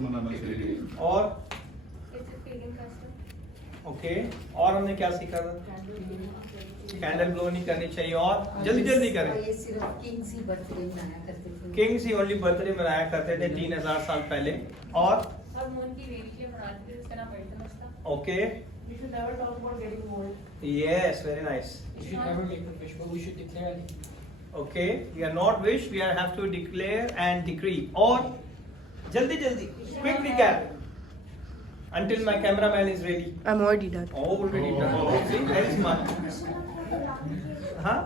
मनाना चाहिए। और ओके, और हमने क्या सीखा था? कैंडल ब्लो नहीं करनी चाहिए, और जल्दी जल्दी करें। ये सिर्फ किंग्स ही बर्थडे मनाया करते थे। किंग्स ही ओनली बर्थडे मनाया करते थे 3000 साल पहले। और okay, We should never talk about getting old. Yes, very nice. We should never make a wish, but we should declare it. Okay, we are not wish, we are have to declare and decree. और जल्दी जल्दी quick recap until my cameraman is ready. I'm already done. Already done. See, very smart. Huh?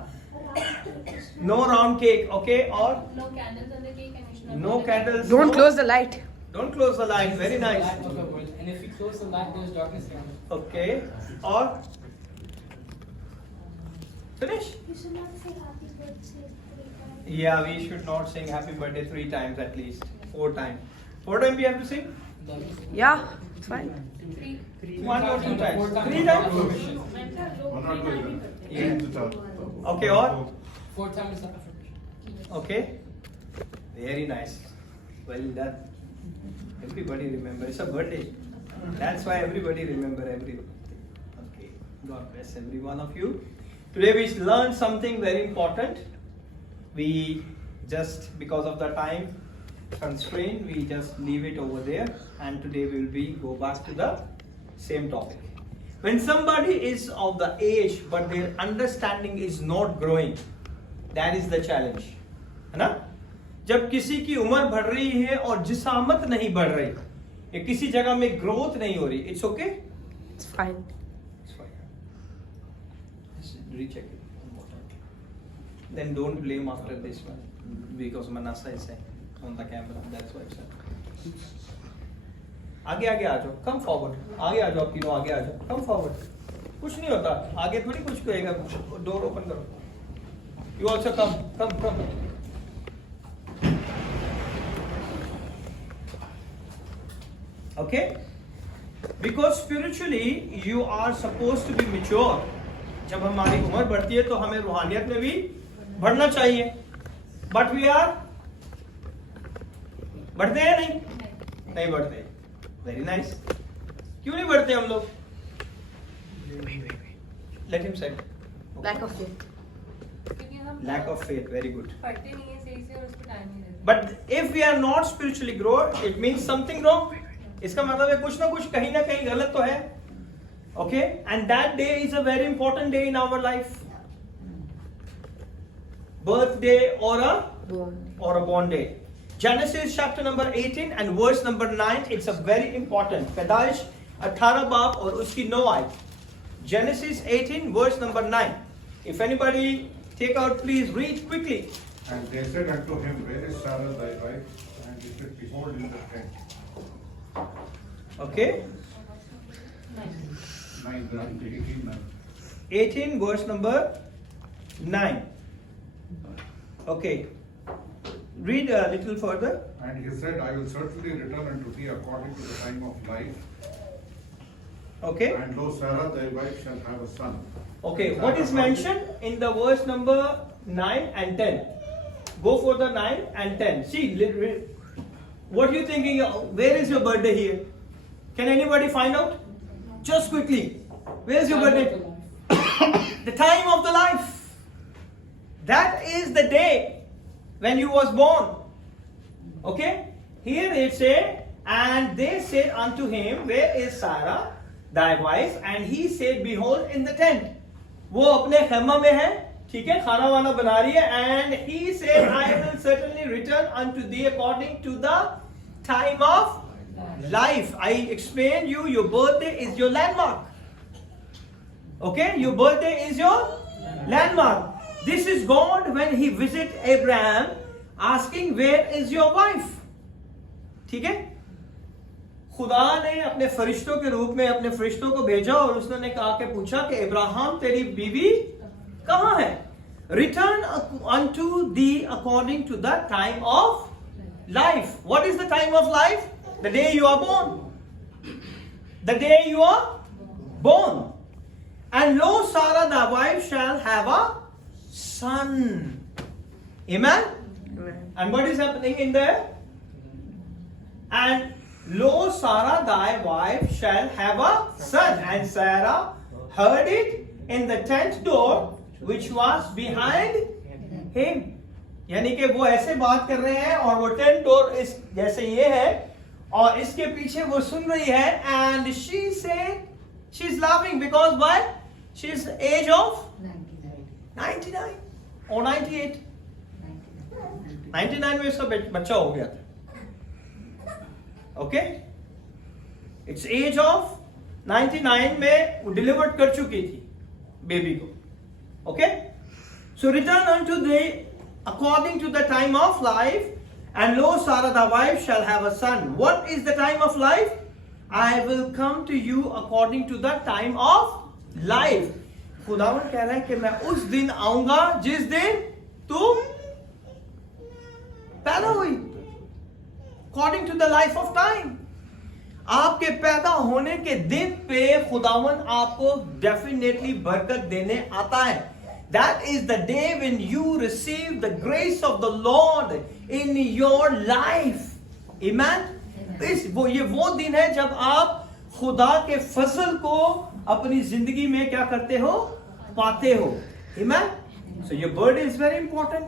No round cake, okay? Or No candles on the cake and we should not no put the candles. Don't no- close the light. Don't close the light. Very Light nice. of the world. And if we close the light, there's darkness around us. Okay. Or finish. You should not say happy birthday 3 times. Yeah, we should not sing happy birthday 3 times at least. 4 times. 4 times we have to sing. Yeah, it's fine. Three. 1 or 2 times. 3 times. One or two इधर। Yeah. तीन तो चार। Okay, और 4 times is not affirmation. okay. Very nice. Well done. Everybody remember. It's a birthday. That's why everybody remember everyone. Okay. God bless every one of you. Today we learned something very important. We just, because of the time constraint, we just leave it over there. And today we will go back to the same topic. When somebody is of the age but their understanding is not growing, that is the challenge. है ना? जब किसी की उम्र बढ़ रही है और जिसामत नहीं बढ़ रही, या किसी जगह में ग्रोथ नहीं हो रही, it's okay, It's fine. recheck it one more time. Then don't blame after this one because Manasa is saying on the camera, that's why it's happening. आगे आगे आ जाओ, कम फॉरवर्ड, आगे आ जाओ तीनों, आगे आ जाओ, कम फॉरवर्ड। कुछ नहीं होता, आगे थोड़ी कुछ कहेगा, डोर ओपन करो। You also come come come. Okay? Because spiritually you are supposed to be mature. जब हमारी उम्र बढ़ती है तो हमें रूहानियत में भी बढ़ना चाहिए। But we are बढ़ते हैं नहीं? नहीं बढ़ते। Very nice. क्यों नहीं बढ़ते हम लोग? Let him say. Lack of faith. क्योंकि हम Lack of faith. Very good. पढ़ते नहीं है सही से और उसको टाइम नहीं देते। But if we are not spiritually grow, it means something wrong. इसका मतलब है कुछ ना कुछ कहीं ना कहीं गलत तो है। Okay? And that day is a very important day in our life. Birthday or a born day. Genesis chapter number 18 and verse number 9. It's a very important. पैदाइश 18 बाब और उसकी 9 आयत. Genesis 18 verse number 9. If anybody take out, please read quickly. And they said unto him, Where is Sarah thy wife? And he said, Behold, in the tent. Okay? 18 verse number 9. Okay. Read a little further. And he said, I will certainly return unto thee according to the time of life. Okay. And lo, Sarah thy wife shall have a son. Okay. What is mentioned in the verse number 9 and 10? Go for the 9 and 10. See, what are you thinking? Where is your birthday here? Can anybody find out? Just quickly. Where is your birthday? The time of the life. That is the day when you was born. Okay? Here it said, and they said unto him, Where is Sarah, thy wife? And he said, Behold, in the tent. वो अपने खेमा में है, ठीक है, खाना वाना बना रही है, and he said, I will certainly return unto thee according to the time of life. I explained you, your birthday is your landmark. Okay, your birthday is your landmark. This is God when he visit Abraham asking, Where is your wife? ठीक है, खुदा ने अपने फरिश्तों के रूप में अपने फरिश्तों को भेजा और उसने कहा के पूछा कि इब्राहिम तेरी बीवी कहाँ है? Return unto thee according to the time of life. What is the time of life? The day you are born. The day you are born. And lo, Sarah thy wife shall have a son. Amen? Amen. And what is happening in there? And Lo, Sarah, thy wife shall have a son. And Sarah heard it in the tent door which was behind him. यानी कि वो ऐसे बात कर रहे हैं और वो टेंट डोर इस जैसे ये है और इसके पीछे वो सुन रही है. And she said, she's laughing because why? She's age of 99 or 98. 99 में इसका बच्चा हो गया था. ओके, इट्स एज ऑफ 99 में वो डिलीवर कर चुकी थी बेबी को. Okay, so return unto the according to the time of life. And lo, Sarah thy wife shall have a son. What is the time of life? I will come to you according to the time of life. खुदावन कह रहा है कि मैं उस दिन आऊंगा जिस दिन तुम पैदा हुई. According to the life of time. आपके पैदा होने के दिन पे खुदावन आपको डेफिनेटली बरकत देने आता है. That is the day when you receive the grace of the Lord in your life. Amen. ये वो दिन है जब आप खुदा के फजल को अपनी जिंदगी में क्या करते हो, पाते हो. Amen. So your birthday is very important.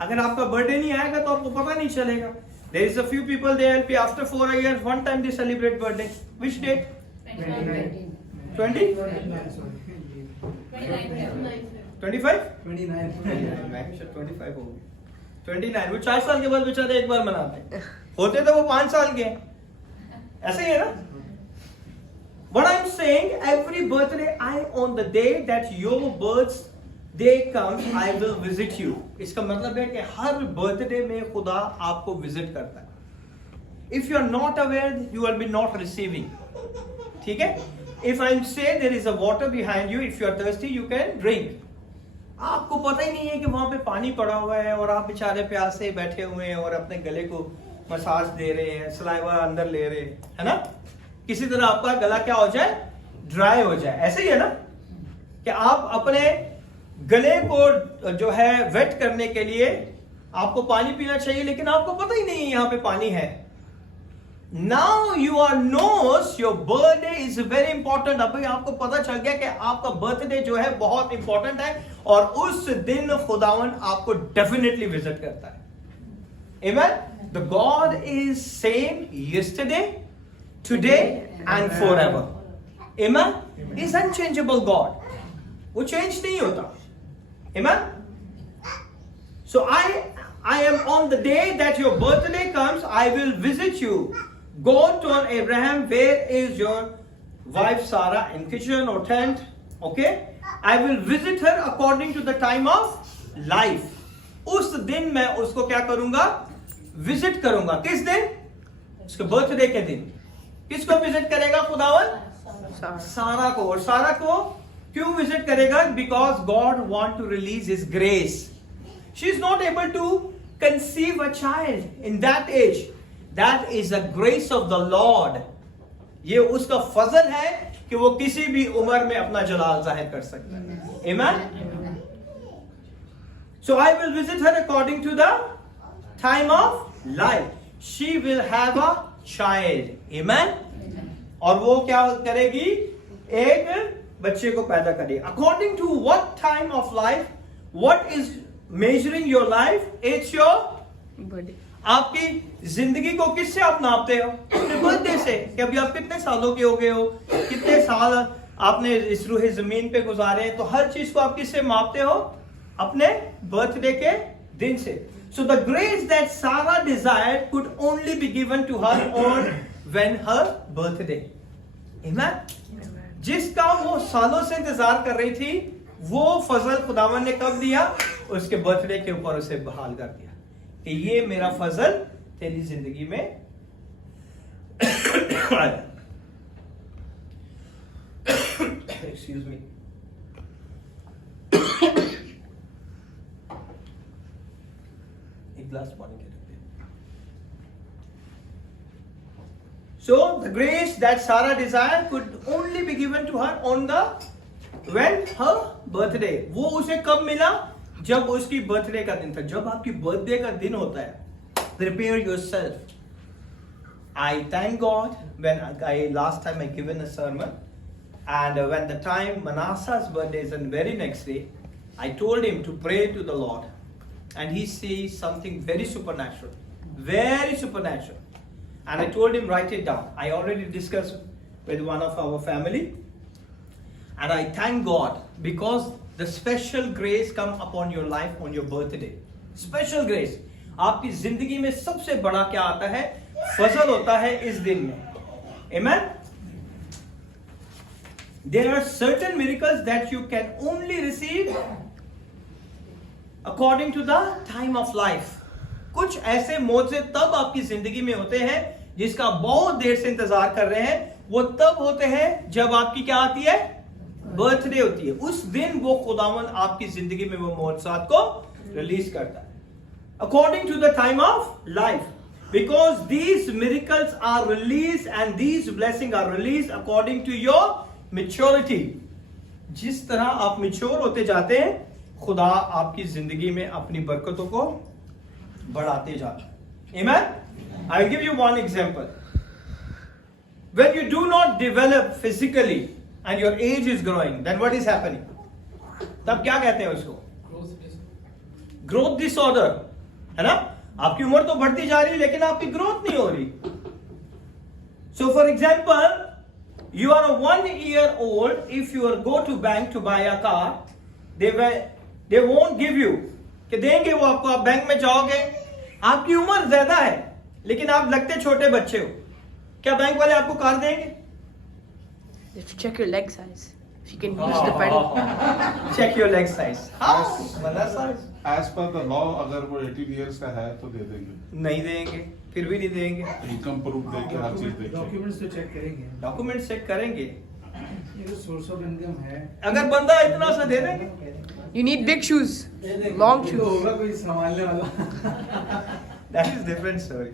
अगर आपका बर्थडे नहीं आएगा तो आपको पता नहीं चलेगा. There is a few people they help you after 4 years. One time they celebrate birthday. Which date? 20? 25? 25 हो गए. 29. वो 4 साल के बाद बेचारे एक बार मनाते हैं. होते तो वो 5 साल के हैं. ऐसे ही है ना. What I'm saying, every birthday, on the day that your birthday comes, I will visit you. इसका मतलब है कि हर बर्थडे में खुदा आपको विजिट करता है. If you are not aware, you will be not receiving. ठीक है? If I say there is a water behind you, if you are thirsty, you can drink. आपको पता ही नहीं है कि वहां पे पानी पड़ा हुआ है और आप बेचारे प्यासे बैठे हुए हैं और अपने गले को मसाज दे रहे हैं, सलाइवा अंदर ले रहे हैं, है ना. किसी तरह आपका गला क्या हो जाए, ड्राई हो जाए. ऐसे ही है ना कि आप अपने गले को जो है वेट करने के लिए आपको पानी पीना चाहिए, लेकिन आपको पता ही नहीं यहाँ पे पानी है. Now you are knows your birthday is very important. अभी आपको पता चल गया कि आपका बर्थडे जो है बहुत इंपॉर्टेंट है और उस दिन खुदावन आपको डेफिनेटली विजिट करता है. Amen. The God is same yesterday, today and forever. Amen. Is unchangeable God. वो चेंज नहीं होता. Amen. So I am on the day that your birthday comes, I will visit you. Go to Abraham, where is your wife Sarah in kitchen or tent? Okay? I will visit her according to the time of life. उस दिन मैं उसको क्या करूंगा, visit करूंगा. किस दिन? उसके बर्थडे के दिन. किसको विजिट करेगा खुदावन? सारा को. और सारा को क्यों विजिट करेगा? Because God want to release His grace. She is not able to conceive a child in that age. That is the grace of the Lord. ये उसका फजल है कि वो किसी भी उम्र में अपना जलाल जाहिर कर सकता है. Amen. So I will visit her according to the time of life. She will have a child. Amen. और वो क्या करेगी? एक बच्चे को पैदा करेगी. According to what time of life? What is measuring your life? It's your birthday. आपकी जिंदगी को किससे आप नापते हो? अपने बर्थडे से. कि अभी आप कितने सालों के हो गए हो, कितने साल आपने इस रूहे जमीन पे गुजारे हैं, तो हर चीज को आप किससे मापते हो? अपने बर्थडे के दिन से. So the grace that Sarah desired could only be given to her on when her birthday. Amen. जिसका वो सालों से इंतजार कर रही थी, वो फजल खुदावन ने कब दिया? उसके बर्थडे के ऊपर उसे बहाल कर दिया कि ये मेरा फजल तेरी जिंदगी में एक्सक्यूज मी. एक ग्लास पानी के रखते. So the grace that Sarah desired could only be given to her on the when her birthday. वो उसे कब मिला? जब उसकी बर्थडे का दिन था. जब आपकी बर्थडे का दिन होता है, prepare yourself. I thank God when last time I given a sermon, and when the time Manasseh's birthday is the very next day, I told him to pray to the Lord, and he sees something very supernatural, and I told him write it down. I already discussed with one of our family, and I thank God because the special grace come upon your life on your birthday. Special grace. आपकी जिंदगी में सबसे बड़ा क्या आता है? फजल होता है इस दिन में. Amen. There are certain miracles that you can only receive according to the time of life. कुछ ऐसे मौजे तब आपकी जिंदगी में होते हैं जिसका बहुत देर से इंतजार कर रहे हैं. वो तब होते हैं जब आपकी क्या आती है? बर्थडे होती है. उस दिन वो खुदावंद आपकी जिंदगी में वो मौजज़ात को रिलीज करता है. According to the time of life, because these miracles are released and these blessings are released according to your maturity. जिस तरह आप mature होते जाते हैं, खुदा आपकी जिंदगी में अपनी बरकतों को बढ़ाते जाता है. Amen? I'll give you one example. When you do not develop physically and your age is growing, then what is happening? तब क्या कहते हैं उसको? ग्रोथ डिसऑर्डर, है ना? आपकी उम्र तो बढ़ती जा रही है लेकिन आपकी ग्रोथ नहीं हो रही. So for example, you are 1 year old. If you are go to bank to buy a car, they won't give you, कि देंगे वो आपको. आप बैंक में जाओगे, आपकी उम्र ज्यादा है लेकिन आप लगते छोटे बच्चे हो. क्या बैंक वाले आपको कार देंगे? You have to check your leg size. If you can use the pedal. Check your leg size. Size. As per the law, अगर वो 18 years का है तो दे देंगे. नहीं देंगे, फिर भी नहीं देंगे. इनकम प्रूफ देके हर चीज देके. डॉक्यूमेंट्स तो चेक करेंगे. डॉक्यूमेंट चेक करेंगे. ये तो सोर्स ऑफ इनकम है. अगर बंदा इतना सा दे देंगे. You need big shoes, long तो shoes. होगा कोई संभालने वाला. That is different story.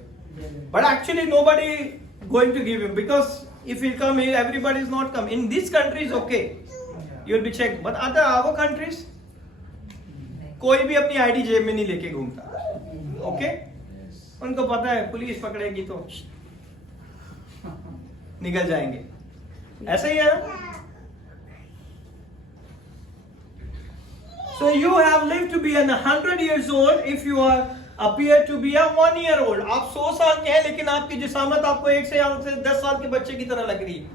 But actually nobody going to give him, because if he come here, everybody is not come. In this country is okay. You will be checked. But other countries, कोई भी अपनी ID जेब में नहीं लेके घूमता. Okay? उनको पता है पुलिस पकड़ेगी तो निकल जाएंगे. ऐसा ही है ना? So you have lived to be 100 years old if you are appear to be a 1 year old. आप 100 साल के हैं लेकिन आपकी जिसामत आपको 1 से 10 साल के बच्चे की तरह लग रही है.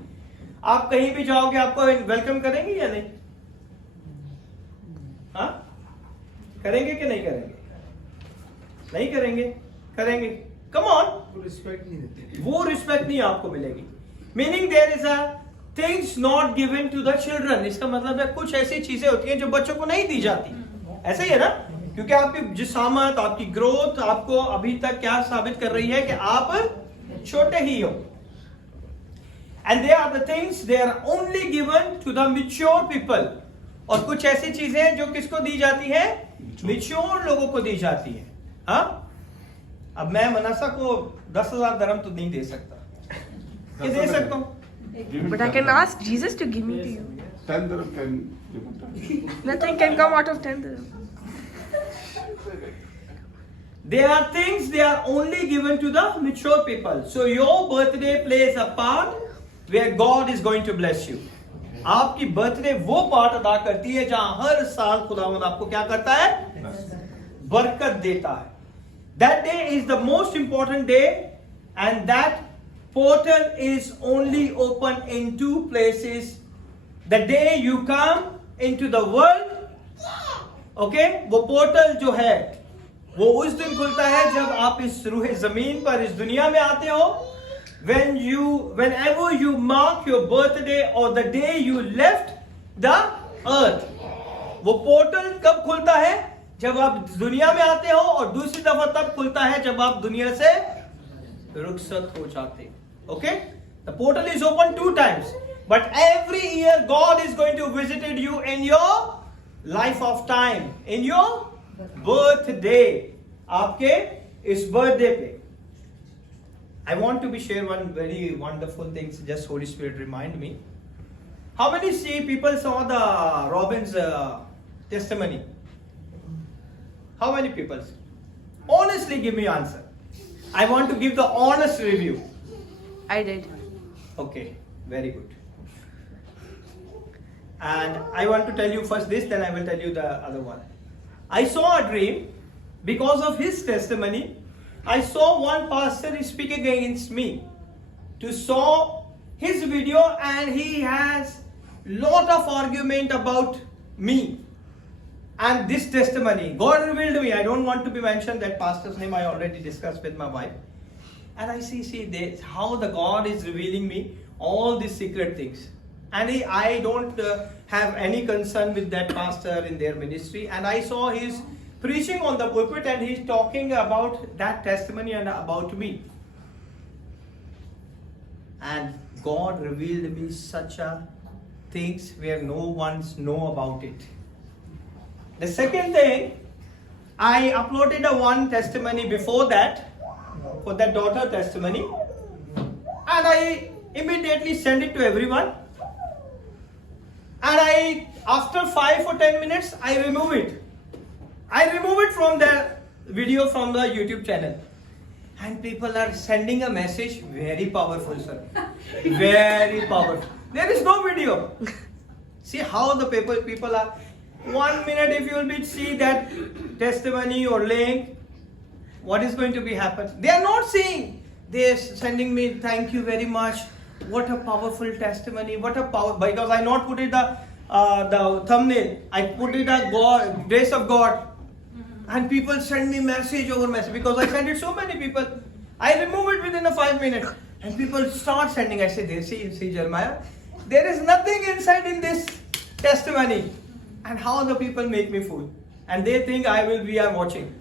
आप कहीं भी जाओगे आपको वेलकम करेंगे या नहीं? हाँ, करेंगे कि नहीं करेंगे? नहीं करेंगे, करेंगे. Come on. रिस्पेक्ट नहीं देते. वो रिस्पेक्ट नहीं आपको मिलेगी. Meaning there is a things not given to the children. इसका मतलब है कुछ ऐसी चीजें होती हैं जो बच्चों को नहीं दी जाती. ऐसा ही है ना? क्योंकि आपकी जिसामत, आपकी ग्रोथ आपको अभी तक क्या साबित कर रही है कि आप छोटे ही हो. And they are the things they are only given to the mature people. और कुछ ऐसी चीजें जो किसको दी जाती है? मैच्योर लोगों को दी जाती है. हाँ, अब मैं मनासा को 10,000 दरम तो नहीं दे सकता. ये दे सकता हूँ. But I can ask Jesus to give me to you. 10 dirham can give him 10. Nothing can come out of 10 dirham. There are things they are only given to the mature people. So your birthday plays a part where God is going to bless you. आपकी birthday वो part अदा करती है जहां हर साल खुदावंद आपको क्या करता है? बरकत देता है. That day is the most important day, and that portal is only open in 2 places. The day you come into the world, okay? वो पोर्टल जो है वो उस दिन खुलता है जब आप इस रूह जमीन पर इस दुनिया में आते हो. Whenever you mark your birthday or the day you left the earth, वो पोर्टल कब खुलता है? जब आप दुनिया में आते हो, और दूसरी दफा तब खुलता है जब आप दुनिया से रुखसत हो जाते हो. Okay? The portal is open 2 times, but every year God is going to visit you in your life of time, in your birthday. आपके इस बर्थडे पे. I want to share one very wonderful thing. Just Holy Spirit remind me. How many people saw the Robin's testimony? How many people? Honestly, give me answer. I want to give the honest review. I did. Okay, very good. And I want to tell you first this, then I will tell you the other one. I saw a dream. Because of his testimony, I saw one pastor speak against me. To saw his video, and he has lot of argument about me. And this testimony, God revealed to me. I don't want to be mentioned that pastor's name. I already discussed with my wife. And I see this, how the God is revealing me all these secret things. And I don't have any concern with that pastor in their ministry. And I saw his preaching on the pulpit, and he's talking about that testimony and about me. And God revealed me such a things where no one's know about it. The second thing, I uploaded a one testimony before that, for that daughter testimony, and I immediately sent it to everyone. And after 5 or 10 minutes, I remove it. I remove it from the video from the YouTube channel. And people are sending a message, very powerful, sir. Very powerful. There is no video. See how the people are. 1 minute if you will be see that testimony or link, what is going to be happen? They are not seeing. They are sending me, thank you very much. What a powerful testimony. What a power. Because I not put it the thumbnail. I put it the God, grace of God. And people send me message over message, because I send it so many people. I remove it within 5 minutes. And people start sending. I say, see Jeremiah, there is nothing inside in this testimony. And how the people make me fool. And they think I will be watching.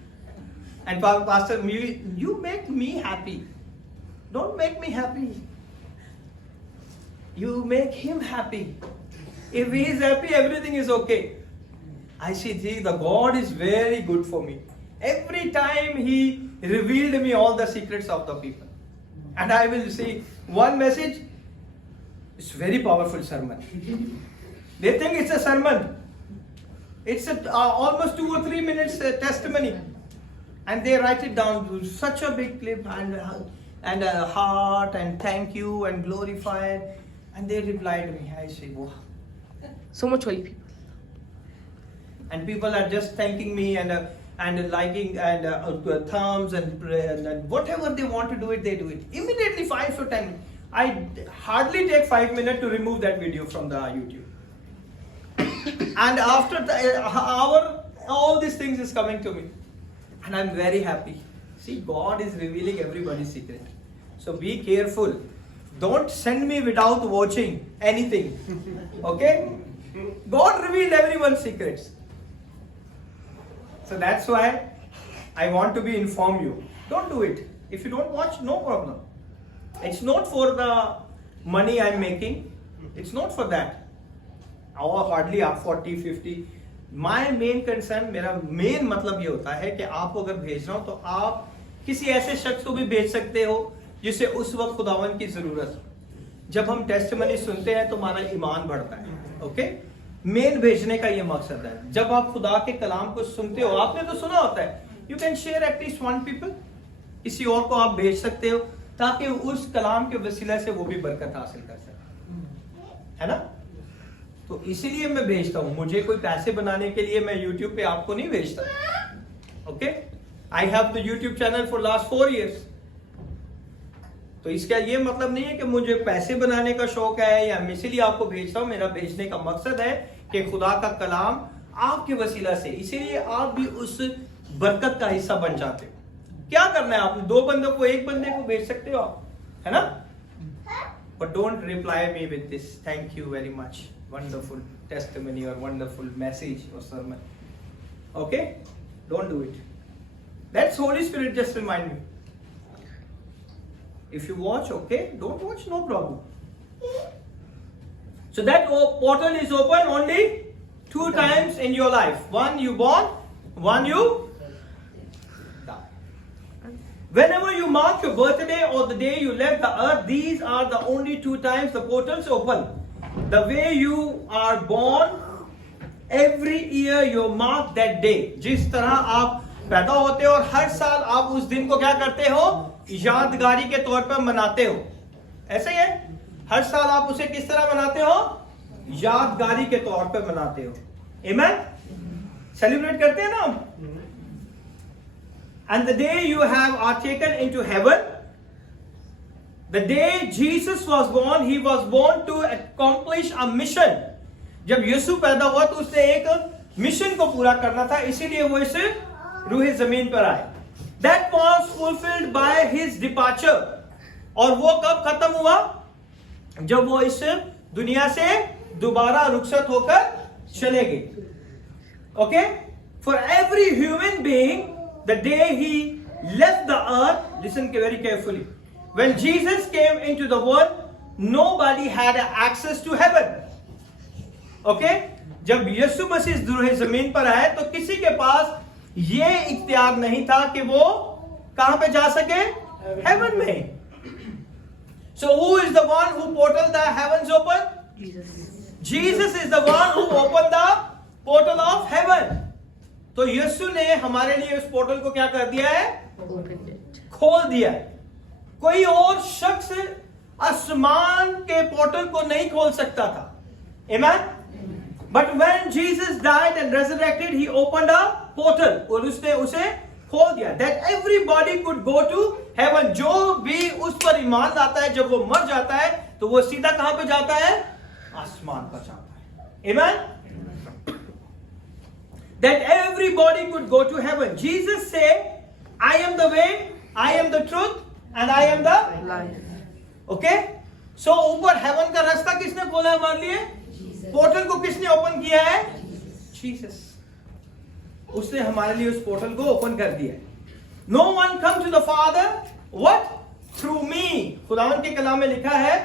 And Pastor, you make me happy. Don't make me happy. You make him happy. If he is happy, everything is okay. I see the God is very good for me. Every time he revealed me all the secrets of the people. And I will see one message. It's very powerful sermon. They think it's a sermon. It's almost 2 or 3 minutes testimony. And they write it down to such a big clip and a heart and thank you and glorify. And they reply to me. I say, wow. So much holy people. And people are just thanking me and liking and thumbs and whatever they want to do it, they do it. Immediately 5 to 10. I hardly take 5 minutes to remove that video from the YouTube. And after the hour, all these things is coming to me. And I'm very happy. See, God is revealing everybody's secret. So be careful. Don't send me without watching anything. Okay? God revealed everyone's secrets. So that's why I want to be inform you. Don't do it. If you don't watch, no problem. It's not for the money I'm making. It's not for that. Or hardly up 40, 50. My main concern, मेरा main मतलब ये होता है कि आपको अगर भेज रहा हूँ तो आप किसी ऐसे शख्स को भी भेज सकते हो जिसे उस वक्त खुदावन की जरूरत हो। जब हम टेस्टिमनी सुनते हैं तो हमारा ईमान बढ़ता है। ओके? मेन भेजने का ये मकसद है। जब आप खुदा के कलाम को सुनते हो, आपने तो सुना होता है, you can share at least 1 people, किसी और को आप भेज सकते हो ताकि उस कलाम के वसीला से वो भी बरकत हासिल कर सके, है ना? तो इसीलिए मैं भेजता हूं। मुझे कोई पैसे बनाने के लिए मैं YouTube पे आपको नहीं भेजता। Okay? I have the YouTube channel for last 4 years। तो इसका ये मतलब नहीं है कि मुझे पैसे बनाने का शौक है या मैं इसीलिए आपको भेजता हूं। मेरा भेजने का मकसद है कि खुदा का कलाम आपके वसीला से, इसीलिए आप भी उस बरकत का हिस्सा बन जाते हो। क्या करना है आपने? 2 बंदों को 1 बंदे को भेज सकते हो आप, है ना? But don't reply me with this. Thank you very much. Wonderful testimony or wonderful message or sermon. Okay? Don't do it. That's Holy Spirit just remind me. If you watch, okay. Don't watch, no problem. So that portal is open only 2 times in your life. One you born, one you die. Whenever you mark your birthday or the day you left the earth, these are the only 2 times the portals open. The way you are born, every year you mark that day. जिस तरह आप पैदा होते हो और हर साल आप उस दिन को क्या करते हो? यादगारी के तौर पर मनाते हो। ऐसा ही है, हर साल आप उसे किस तरह मनाते हो? यादगारी के तौर पे मनाते हो। आमेन? सेलिब्रेट करते हैं ना हम। And the day you are taken into heaven, the day Jesus was born, he was born to accomplish a mission. जब यीशु पैदा हुआ तो उसने एक मिशन को पूरा करना था, इसीलिए वो इस रूहे जमीन पर आए। That was fulfilled by his departure. और वो कब खत्म हुआ? जब वो इस दुनिया से दोबारा रुखसत होकर चले गए। Okay? For every human being, the day he left the earth, listen very carefully. When Jesus came into the world, nobody had access to heaven. Okay? जब यीशु मसीह दुनिया जमीन पर आए तो किसी के पास ये इख्तियार नहीं था कि वो कहां पे जा सके? हेवन में। So who is the one who portal the heavens open? Jesus is the one who opened the portal of heaven. तो यीशु ने हमारे लिए उस पोर्टल को क्या कर दिया है? खोल दिया है। कोई और शख्स आसमान के पोर्टल को नहीं खोल सकता था। Amen? But when Jesus died and resurrected, he opened a portal. और उसने उसे खोल दिया। That everybody could go to heaven. जो भी उस पर ईमान लाता है, जब वो मर जाता है तो वो सीधा कहां पे जाता है? आसमान पर जाता है। Amen? That everybody could go to heaven. Jesus said, I am the way, I am the truth, and I am the life. Okay? So ऊपर heaven का रास्ता किसने खोला है हमारे लिए? पोर्टल को किसने ओपन किया है? Jesus. उसने हमारे लिए उस पोर्टल को ओपन कर दिया। No one come to the Father, what? Through me. खुदावन के कलाम में लिखा है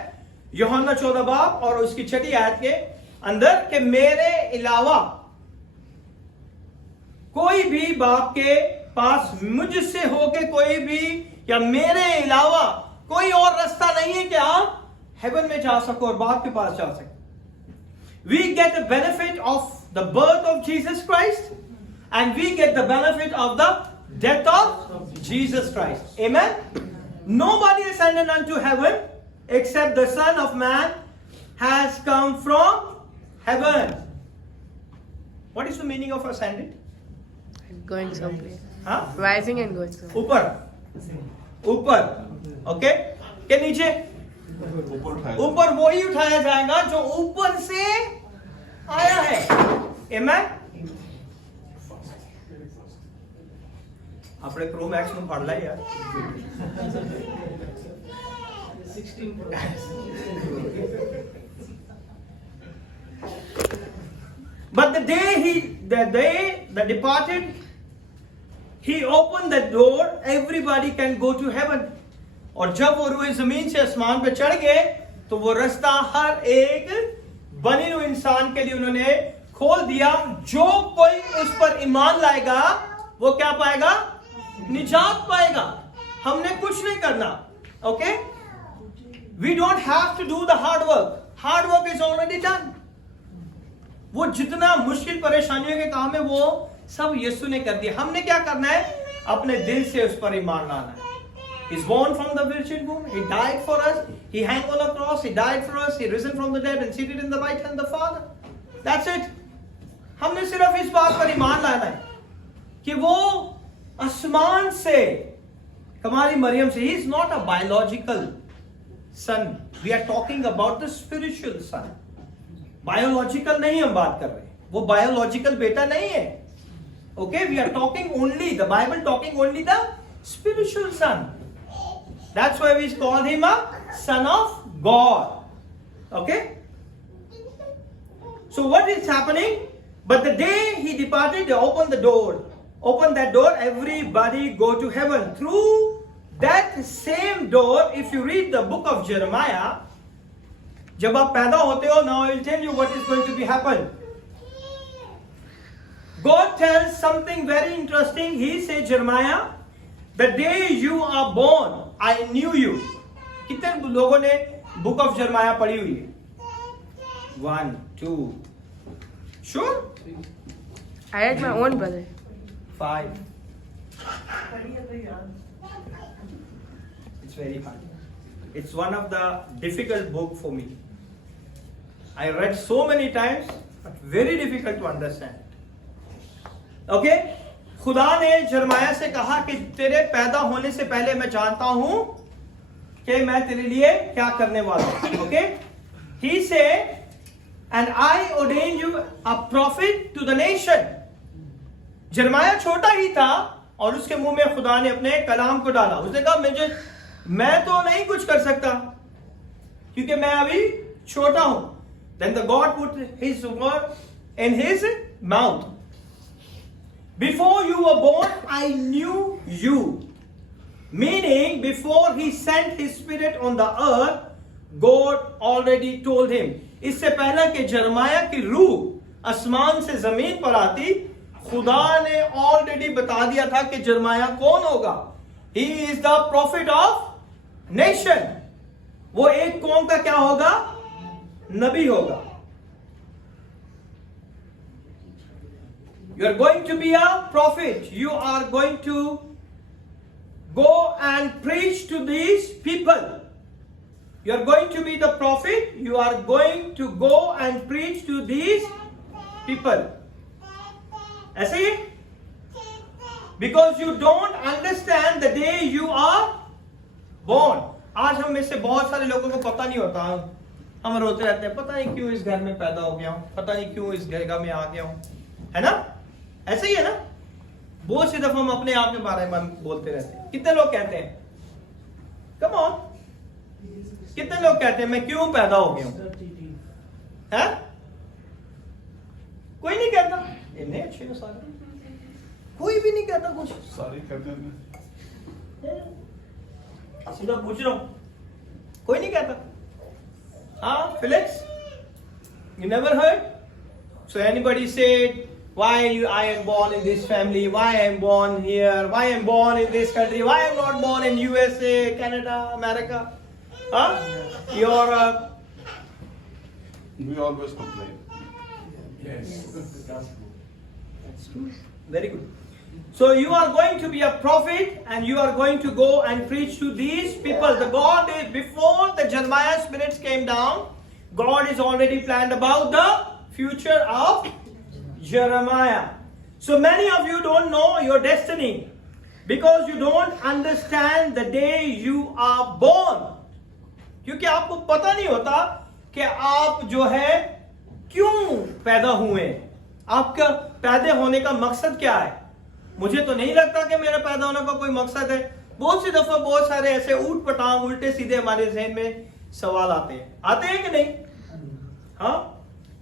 यूहन्ना 14 बाब और उसकी 6 आयत के अंदर कि मेरे अलावा कोई भी बाप के पास मुझसे होके कोई भी या मेरे अलावा कोई और रास्ता नहीं है कि आप हेवन में जा सको और बाप के पास जा सको। We get the benefit of the birth of Jesus Christ and we get the benefit of the death of Jesus Christ. Amen? Nobody ascended unto heaven except the Son of Man has come from heaven. What is the meaning of ascended? Going someplace. Huh? Rising and going somewhere. ऊपर ऊपर okay के नीचे ऊपर उठाया ऊपर वही उठाया जाएगा जो ऊपर से आया है। Amen? આપણે પ્રો મેક્સ નું પાડલા યાર 16 But the day that departed, he opened the door, everybody can go to heaven. और जब वो रूए जमीन से आसमान पे चढ़ गए तो वो रास्ता हर एक बने हुए इंसान के लिए उन्होंने खोल दिया। जो कोई उस पर ईमान लाएगा वो क्या पाएगा? निजात पाएगा। हमने कुछ नहीं करना। Okay? We don't have to do the hard work. Hard work is already done. वो जितना मुश्किल परेशानियों के काम है वो सब यीशु ने कर दिया। हमने क्या करना है? अपने दिल से उस पर ईमान लाना है। He's born from the virgin womb. He died for us. He hung on the cross. He died for us. He risen from the dead and seated in the right hand of the Father. That's it. हमने सिर्फ इस बात पर ईमान लाना है कि वो आसमान से हमारी मरियम से, he is not a biological son. We are talking about the spiritual son. Biological नहीं हम बात कर रहे, वो biological बेटा नहीं है. Okay, we are talking only, the Bible talking only the spiritual son. That's why we call him a son of God. Okay? So what is happening? But the day he departed, they opened the door. Open that door, everybody go to heaven. Through that same door, if you read the book of Jeremiah, जब आप पैदा होते हो, now I will tell you what is going to be happen. God tells something very interesting. He says, Jeremiah, the day you are born, I knew you. कितने लोगों ने book of Jeremiah पढ़ी हुई है? 1, 2. Sure? I read my own, brother. 5. It's very hard. It's one of the difficult book for me. I read so many times, but very difficult to understand. Okay? खुदा ने यिर्मयाह से कहा कि तेरे पैदा होने से पहले मैं जानता हूं कि मैं तेरे लिए क्या करने वाला हूं. Okay? He said, and I ordain you a prophet to the nation. यिर्मयाह छोटा ही था और उसके मुंह में खुदा ने अपने कलाम को डाला. उसने कहा मैं तो नहीं कुछ कर सकता क्योंकि मैं अभी छोटा हूं. Then the God put his word in his mouth. Before you were born, I knew you. Meaning, before he sent his spirit on the earth, God already told him. इससे पहले कि यिर्मयाह की रूह आसमान से जमीन पर आती, खुदा ने ऑलरेडी बता दिया था कि यिर्मयाह कौन होगा. He is the prophet of nation. वो एक कौम का क्या होगा? नबी होगा. You are going to be a prophet. You are going to go and preach to these people. You are going to be the prophet. You are going to go and preach to these people. ऐसे ही? Because you don't understand the day you are born. आज हम में से बहुत सारे लोगों को पता नहीं होता. हम रोते रहते हैं, पता नहीं क्यों इस घर में पैदा हो गया हूं, पता नहीं क्यों इस जगह में आ गया हूं. है ना? ऐसे ही है ना? बहुत सी दफा हम अपने आप के बारे में बोलते रहते हैं. कितने लोग कहते हैं? Come on. कितने लोग कहते हैं मैं क्यों पैदा हो गया हूं? है? कोई नहीं कहता. इतने अच्छे हो सारे. कोई भी नहीं कहता कुछ. सारे कहते हैं. सीधा पूछ रहा हूं. कोई नहीं कहता. हाँ, Felix? You never heard? So anybody said, why I am born in this family? Why I am born here? Why I am born in this country? Why I am not born in USA, Canada, America? Huh? Europe? We always complain. Yes. That's true. Very good. So you are going to be a prophet and you are going to go and preach to these people. The God is, before the Jeremiah spirits came down, God is already planned about the future of Jeremiah. So many of you don't know your destiny because you don't understand the day you are born. क्योंकि आपको पता नहीं होता कि आप जो है क्यों पैदा हुए. आपका पैदा होने का मकसद क्या है? मुझे तो नहीं लगता कि मेरा पैदा होने का कोई मकसद है. बहुत सी दफा बहुत सारे ऐसे ऊट पटांग उल्टे सीधे हमारे जहन में सवाल आते हैं कि नहीं? हाँ,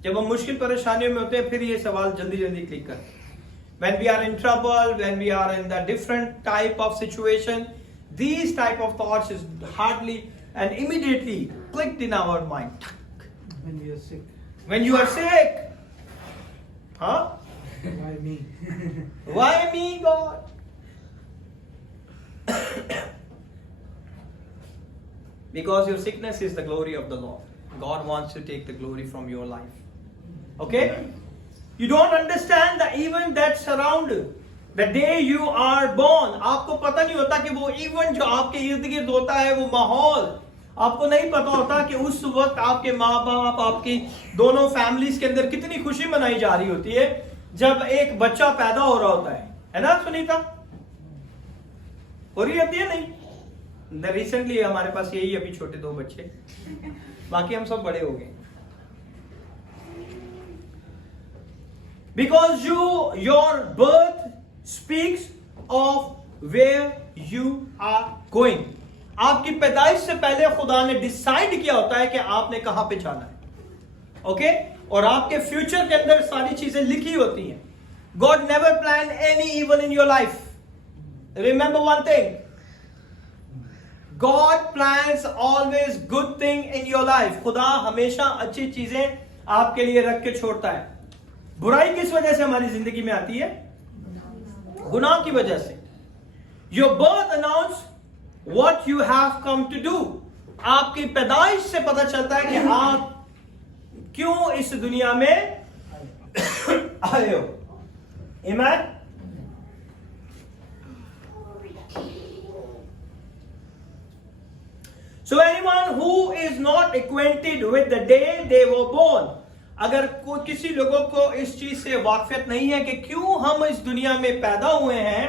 जब हम मुश्किल परेशानियों में होते हैं फिर ये सवाल जल्दी जल्दी क्लिक करते हैं. When we are in trouble, when we are in the different type of situation, these type of thoughts is hardly and immediately clicked in our mind. When we are sick. When you are sick, huh? Why me? Why me, God? Because your sickness is the glory of the Lord. God wants to take the glory from your life. Okay? You don't understand the event that surround the day you are born. आपको पता नहीं होता कि वो event जो आपके इर्द गिर्द होता है, वो माहौल आपको नहीं पता होता कि उस वक्त आपके माँ बाप, आपकी दोनों फैमिलीज के अंदर कितनी खुशी मनाई जा रही होती है जब एक बच्चा पैदा हो रहा होता है ना सुनीता? हो रही होती है नहीं? रिसेंटली हमारे पास यही अभी छोटे 2 बच्चे, बाकी हम सब बड़े हो गए. Because your birth speaks of where you are going. आपकी पैदाइश से पहले खुदा ने डिसाइड किया होता है कि आपने कहां पे जाना है. ओके? और आपके फ्यूचर के अंदर सारी चीजें लिखी होती हैं. God never planned any evil in your life. Remember one thing. God plans always good thing in your life. खुदा हमेशा अच्छी चीजें आपके लिए रख के छोड़ता है. बुराई किस वजह से हमारी जिंदगी में आती है? गुनाह की वजह से. Your birth announce what you have come to do. आपकी पैदाइश से पता चलता है कि आप क्यों इस दुनिया में आए हो. Amen? So anyone who is not acquainted with the day they were born, अगर कोई किसी लोगों को इस चीज से वाकिफियत नहीं है कि क्यों हम इस दुनिया में पैदा हुए हैं,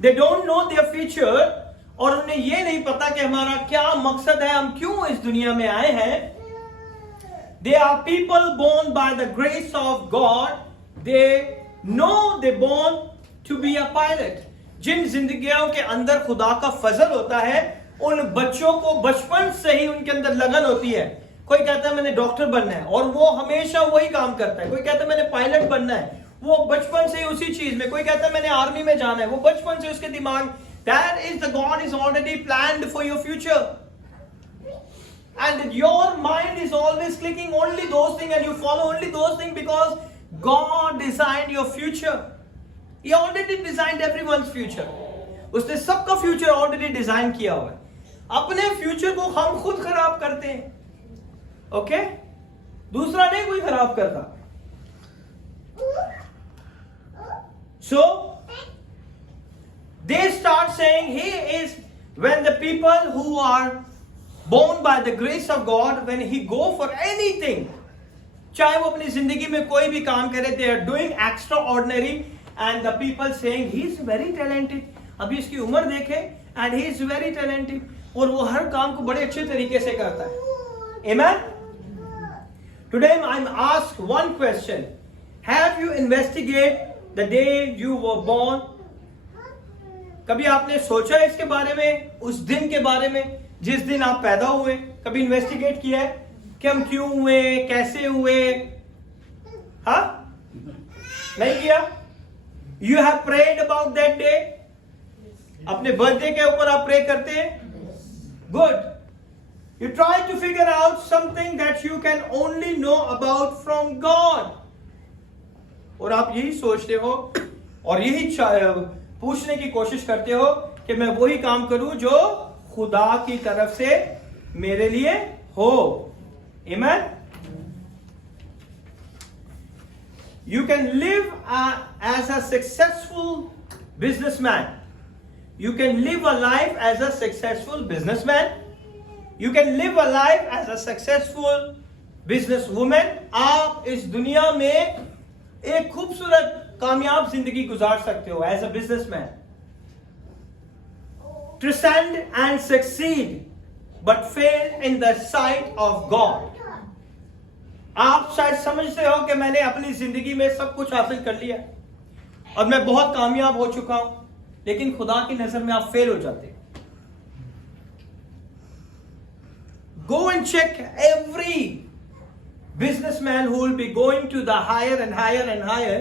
they don't know their future, और उन्हें ये नहीं पता कि हमारा क्या मकसद है, हम क्यों इस दुनिया में आए हैं. They are people born by the grace of God. They know they born to be a pilot. जिन जिंदगियों के अंदर खुदा का फजल होता है, उन बच्चों को बचपन से ही उनके अंदर लगन होती है. कोई कहता है मैंने डॉक्टर बनना है और वो हमेशा वही काम करता है. कोई कहता है मैंने पायलट बनना है, वो बचपन से ही उसी चीज में. कोई कहता है मैंने आर्मी में जाना है, वो बचपन से उसके दिमाग. That is the God is already planned for your future. And your mind is always clicking only those things and you follow only those things because God designed your future. He already designed everyone's future. उसने सबका future already design किया हुआ है. अपने future को हम खुद खराब करते हैं. ओके? दूसरा नहीं कोई खराब करता. So they start saying he is when the people who are born by the grace of God, when he go for anything, चाहे वो अपनी जिंदगी में कोई भी काम करे, they are doing extraordinary, and the people saying he is very talented. अभी इसकी उम्र देखे and he is very talented, और वो हर काम को बड़े अच्छे तरीके से करता है. Amen. Today I'm asked one question. Have you investigated the day you were born? कभी आपने सोचा इसके बारे में, उस दिन के बारे में जिस दिन आप पैदा हुए? कभी इन्वेस्टिगेट किया है कि हम क्यों हुए, कैसे हुए? हाँ, नहीं किया? You have prayed about that day? अपने बर्थडे के ऊपर आप प्रे करते हैं? Good. You try to figure out something that you can only know about from God. और आप यही सोचते हो और यही पूछने की कोशिश करते हो कि मैं वही काम करूं जो खुदा की तरफ से मेरे लिए हो. Amen. You can live as a successful businessman. You can live a life as a successful businessman. You can live a life as a successful businesswoman. आप इस दुनिया में एक खूबसूरत कामयाब जिंदगी गुजार सकते हो as a businessman. Transcend and succeed, but fail in the sight of God. आप शायद समझते हो कि मैंने अपनी जिंदगी में सब कुछ हासिल कर लिया और मैं बहुत कामयाब हो चुका हूं, लेकिन खुदा की नजर में आप फेल हो जाते. Go and check every businessman who will be going to the higher and higher and higher.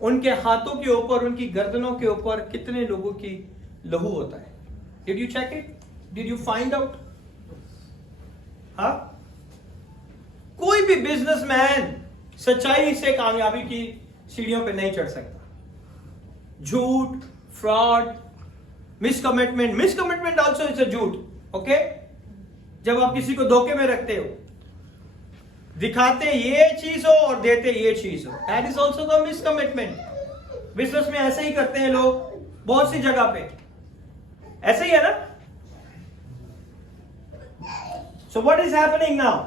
उनके हाथों के ऊपर, उनकी गर्दनों के ऊपर कितने लोगों की लहू होता है? Did you check it? Did you find out? हाँ? कोई भी बिजनेसमैन सच्चाई से कामयाबी की सीढ़ियों पे नहीं चढ़ सकता. झूठ, फ्रॉड, मिसकमिटमेंट आल्सो इज अ झूठ. ओके? जब आप किसी को धोखे में रखते हो, दिखाते ये चीज हो और देते ये चीज हो, that is also the miscommitment. Business में ऐसे ही करते हैं लोग, बहुत सी जगह पे ऐसे ही है ना. So what is happening now?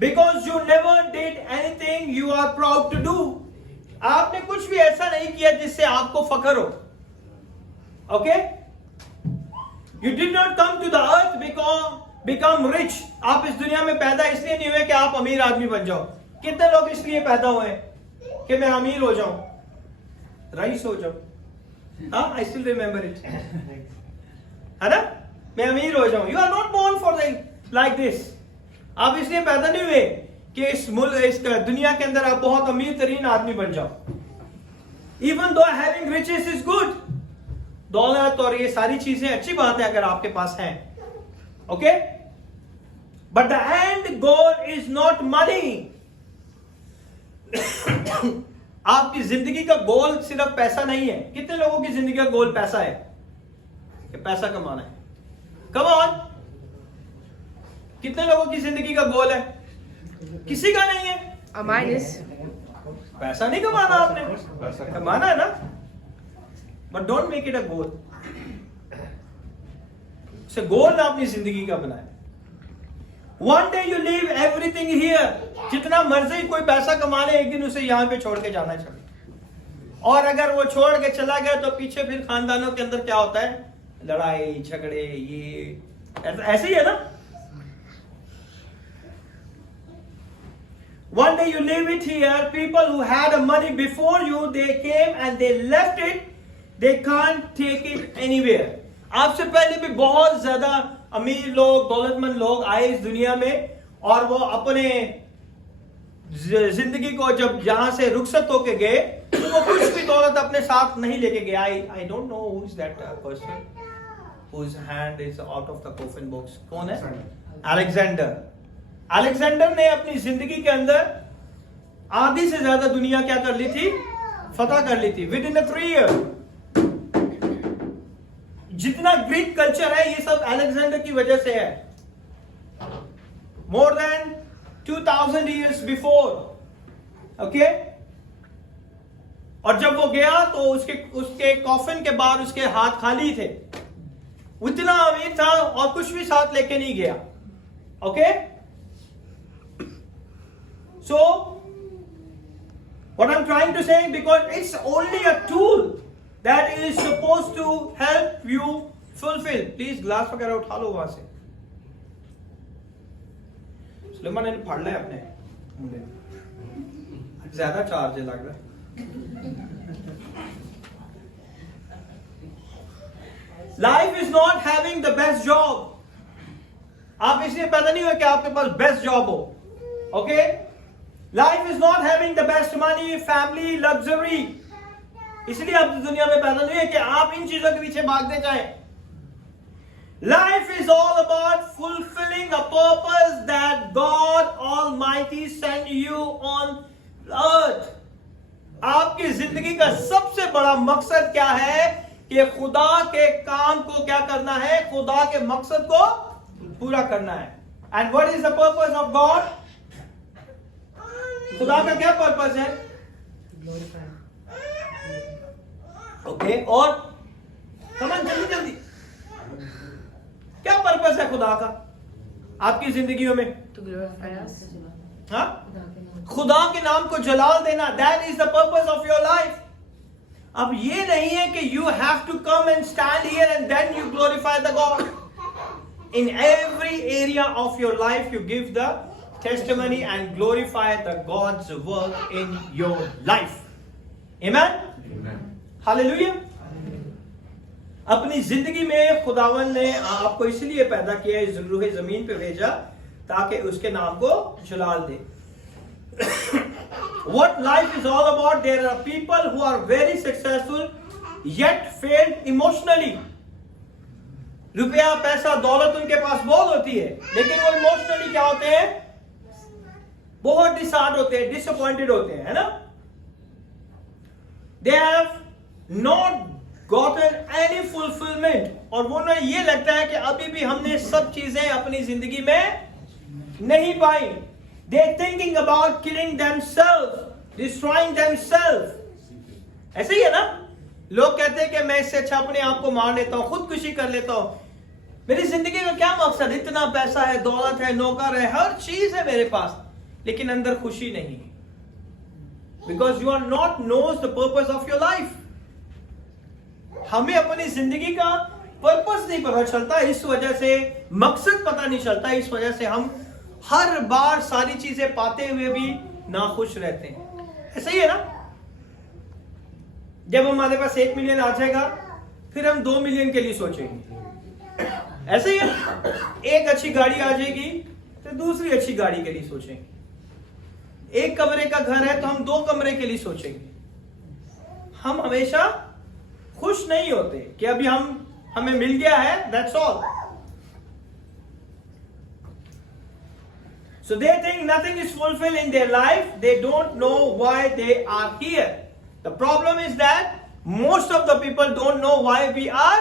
Because you never did anything you are proud to do. आपने कुछ भी ऐसा नहीं किया जिससे आपको फख्र हो. Okay? You did not come to the earth become rich. आप इस दुनिया में पैदा इसलिए नहीं हुए कि आप अमीर आदमी बन जाओ. कितने लोग इसलिए पैदा हुए हैं कि मैं अमीर हो जाऊं, रईस हो जाऊं. हाँ, आई स्टिल रिमेंबर इट. है ना? मैं अमीर हो जाऊं. You are not born for like this. आप इसलिए पैदा नहीं हुए कि इस दुनिया के अंदर आप बहुत अमीर तरीन आदमी बन जाओ. Even though having riches is good. दौलत और ये सारी चीजें अच्छी बात है अगर आपके पास हैं. Okay? But the end goal is not money. आपकी जिंदगी का गोल सिर्फ पैसा नहीं है. कितने लोगों की जिंदगी का गोल पैसा है कि पैसा कमाना है? Come on. कितने लोगों की जिंदगी का गोल है? किसी का नहीं है. Mine is. पैसा नहीं कमाना आपने, कमाना है ना, but don't make it a goal. उसे गोल ना अपनी जिंदगी का बनाए। One day you leave everything here. जितना मर्जी कोई पैसा कमा ले, एक दिन उसे यहाँ पे छोड़ के जाना चाहिए। और अगर वो छोड़ के चला गया तो पीछे फिर खानदानों के अंदर क्या होता है? लड़ाई झगड़े, ये ऐसे ही है ना। One day you leave it here. People who had money before you, they came and they left it. They can't take it anywhere. आपसे पहले भी बहुत ज्यादा अमीर लोग, दौलतमंद लोग आए इस दुनिया में, और वो अपने जिंदगी को जब यहां से रुखसत होके गए तो वो कुछ भी दौलत अपने साथ नहीं लेके गए। I don't know who is that person whose hand is out of the coffin box. कौन है? अलेक्जेंडर। अलेक्जेंडर ने अपनी जिंदगी के अंदर आधी से ज्यादा दुनिया क्या कर ली थी? फतह कर ली थी विद इन 3 years। जितना ग्रीक कल्चर है ये सब अलेक्जेंडर की वजह से है। More than 2000 years before, okay. और जब वो गया तो उसके कॉफिन के बाद उसके हाथ खाली थे। उतना अमीर था और कुछ भी साथ लेके नहीं गया, okay. So what I'm trying to say, because it's only a tool that is supposed to help you fulfill. Please glass वगैरह उठा लो वहां से। सुलेमान ने फाड़ लिया अपने मुंडे, ज्यादा चार्ज है लग रहा है। Life is not having the best job. आप इसलिए पैदा नहीं हुए कि आपके पास बेस्ट जॉब हो, okay. Life is not having the best money, family, luxury. इसलिए आप इस दुनिया में पैदा नहीं है कि आप इन चीजों के पीछे भागते जाएं। Life is all about fulfilling a purpose that God Almighty sent you on earth. आपकी जिंदगी का सबसे बड़ा मकसद क्या है? कि खुदा के काम को क्या करना है? खुदा के मकसद को पूरा करना है। And what is the purpose of God? खुदा का क्या पर्पस है? ओके, और समझ जल्दी जल्दी, क्या पर्पस है खुदा का आपकी जिंदगियों में? To glorify us. हाँ, खुदा के नाम को जलाल देना। That is the purpose of your life. अब ये नहीं है कि you have to come and stand here and then you glorify the God. In every area of your life you give the testimony and glorify the God's work in your life. Amen? Amen. Hallelujah. अपनी जिंदगी में खुदावन ने आपको इसलिए पैदा किया, इस रूह जमीन पे भेजा ताकि उसके नाम को जलाल दे। What life is all about, there are people who are very successful yet failed emotionally. रुपया, पैसा, दौलत उनके पास बहुत होती है, लेकिन वो इमोशनली क्या होते हैं? बहुत डिसहार्ट होते हैं, डिसअपॉइंटेड होते हैं, है ना? They have not gotten any fulfillment. और वो ना ये लगता है कि अभी भी हमने सब चीजें अपनी जिंदगी में नहीं पाई। They're thinking about killing themselves, destroying themselves. ऐसे ही है ना? लोग कहते हैं कि मैं इससे अच्छा अपने आप को मार लेता हूं, खुदकुशी कर लेता हूं। मेरी जिंदगी का क्या मकसद? इतना पैसा है, दौलत है, नौकर है, हर चीज है मेरे पास, लेकिन अंदर खुशी नहीं। Because you are not knows the purpose of your life. हमें अपनी जिंदगी का पर्पस नहीं पता चलता, इस वजह से मकसद पता नहीं चलता, इस वजह से हम हर बार सारी चीजें पाते हुए भी नाखुश रहते हैं। ऐसा ही है ना? जब हमारे पास 1 मिलियन आ जाएगा फिर हम 2 मिलियन के लिए सोचेंगे। ऐसे ही है, एक अच्छी गाड़ी आ जाएगी तो दूसरी अच्छी गाड़ी के लिए सोचेंगे। एक कमरे का घर है तो हम 2 कमरे के लिए सोचेंगे। हम हमेशा खुश नहीं होते कि अभी हमें मिल गया है, that's all. So they think nothing is fulfilled in their life. They don't know why they are here. The problem is that most of the people don't know why we are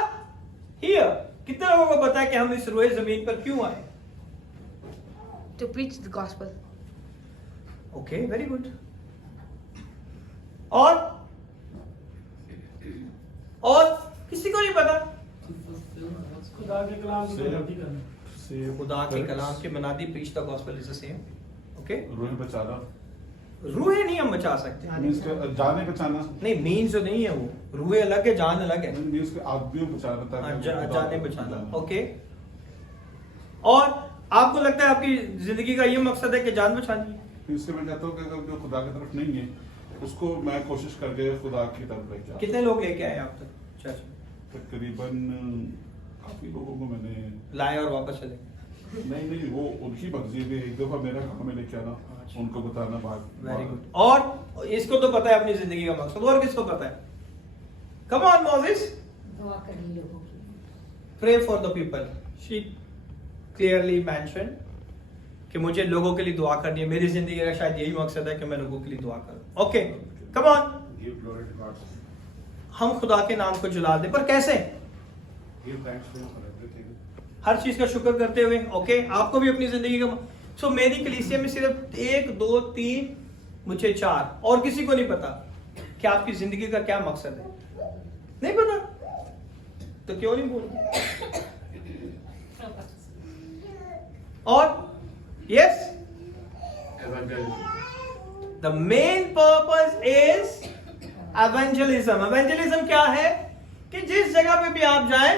here. कितने लोगों को पता है कि हम इस रोए जमीन पर क्यों आए? To preach the gospel. Okay, very good. और किसी को नहीं पता। to fulfill God's खुदा के कलाम की Same. मनादी करना. Same खुदा के words. कलाम के मनादी preach the gospel is the same. Okay? रूहें बचाना रूहें नहीं हम बचा सकते. मींस के जाने बचाना नहीं मीन्स तो नहीं है वो. रूहें अलग है, जान अलग है. मींस के आदमियों बचाना ताकि वो खुदा जाने को बचाना. जाने। ओके. और आपको लगता है आपकी जिंदगी का ये मकसद है कि जान बचानी है? फिर इससे मैं कहता हूँ कि अगर जो खुदा की तरफ नहीं है उसको मैं कोशिश करके खुदा की तरफ लेके आता कितने लोग लेके आए आप तक चर्च में? तकरीबन काफी लोगों को मैंने लाए और वापस चले? नहीं वो उनकी मर्जी भी एक दफा मेरा काम है लेके आना उनको बताना बात वेरी गुड. और इसको तो पता है अपनी जिंदगी का मकसद. और किसको पता है? कम ऑन मोसेस, दुआ करिए लोगों की. Pray for the people. She clearly mention कि मुझे लोगों के लिए दुआ करनी है. मेरी जिंदगी का शायद यही मकसद है कि मैं लोगों के लिए दुआ करूं. Okay, come on. Give glory to God. हम खुदा के नाम को जला दें, पर कैसे? Give thanks to Him for everything. हर चीज का शुक्र करते हुए. ओके, आपको भी अपनी जिंदगी का सो मेरी कलीसिया में सिर्फ 1 2 3 मुझे 4 और किसी को नहीं पता कि आपकी जिंदगी का क्या मकसद है. नहीं पता तो क्यों नहीं बोल? और yes, Evangelism. The main purpose is evangelism. Evangelism क्या है? कि जिस जगह पे भी आप जाएं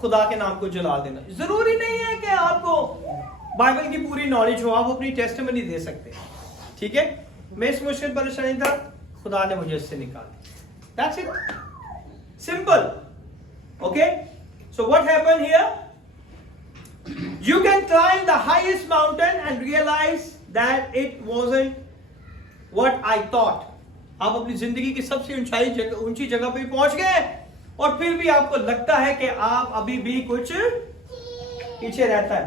खुदा के नाम को जला देना. जरूरी नहीं है कि आपको बाइबल की पूरी नॉलेज हो, आप अपनी टेस्टिमनी दे सकते हैं. ठीक है, मैं इस मुश्किल परेशानी था, खुदा ने मुझे इससे निकाला. That's it, simple. Okay, so what happened here? You can climb the highest mountain and realize that it wasn't what I thought. आप अपनी जिंदगी की सबसे ऊंची जगह पे पहुंच गए और फिर भी आपको लगता है कि आप अभी भी कुछ पीछे रहता है.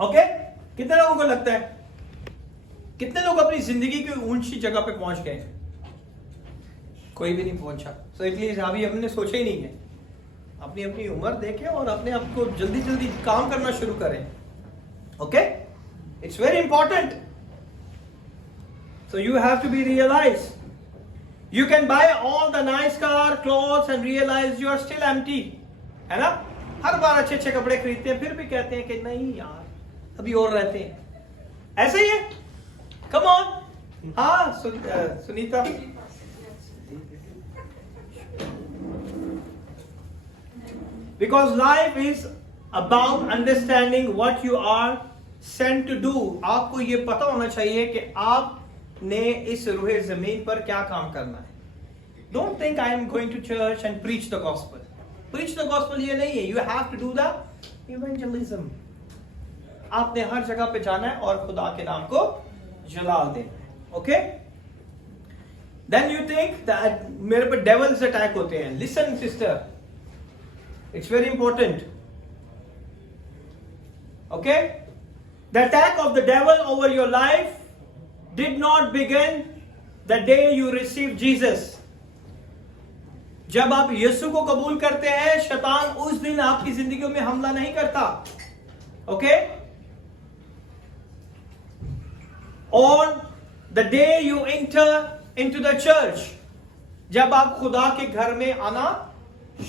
ओके, कितने लोगों को लगता है? कितने लोग अपनी जिंदगी की ऊंची जगह पे पहुंच गए? कोई भी नहीं पहुंचा. सो इसलिए अभी हमने सोचा ही नहीं है. अपनी अपनी उम्र देखें और अपने आप को जल्दी जल्दी काम करना शुरू करें. Okay, it's very important. So you have to be realise. You can buy all the nice car clothes and realise you are still empty. है ना? हर बार अच्छे अच्छे कपड़े खरीदते हैं फिर भी कहते हैं कि नहीं यार अभी और रहते हैं. ऐसे ही है. Come on. हाँ Sunita. Because life is about understanding what you are sent to do. आपको ये पता होना चाहिए कि आपने इस रूहे जमीन पर क्या काम करना है. Don't think I am going to church and preach the gospel. Preach the gospel ये नहीं है. You have to do the evangelism. आपने हर जगह पे जाना है और खुदा के नाम को जला देना है. Okay? Then you think that मेरे पर devils attack होते हैं. Listen sister. It's very important. Okay? The attack of the devil over your life did not begin the day you received Jesus. जब आप यीशु को कबूल करते हैं, शैतान उस दिन आपकी जिंदगियों में हमला नहीं करता. Okay? On the day you enter into the church, जब आप खुदा के घर में आना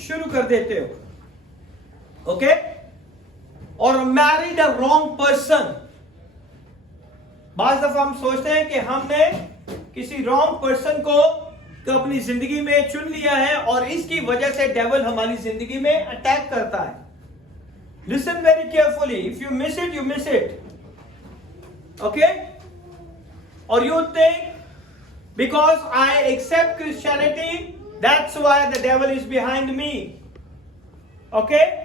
शुरू कर देते हो. ओके, और मैरिड अ रॉन्ग पर्सन. बाज दफा हम सोचते हैं कि हमने किसी रॉन्ग पर्सन को अपनी जिंदगी में चुन लिया है और इसकी वजह से डेविल हमारी जिंदगी में अटैक करता है. Listen very carefully. If you miss it, you miss it. Okay, और you think because I accept Christianity that's why the devil is behind me. Okay,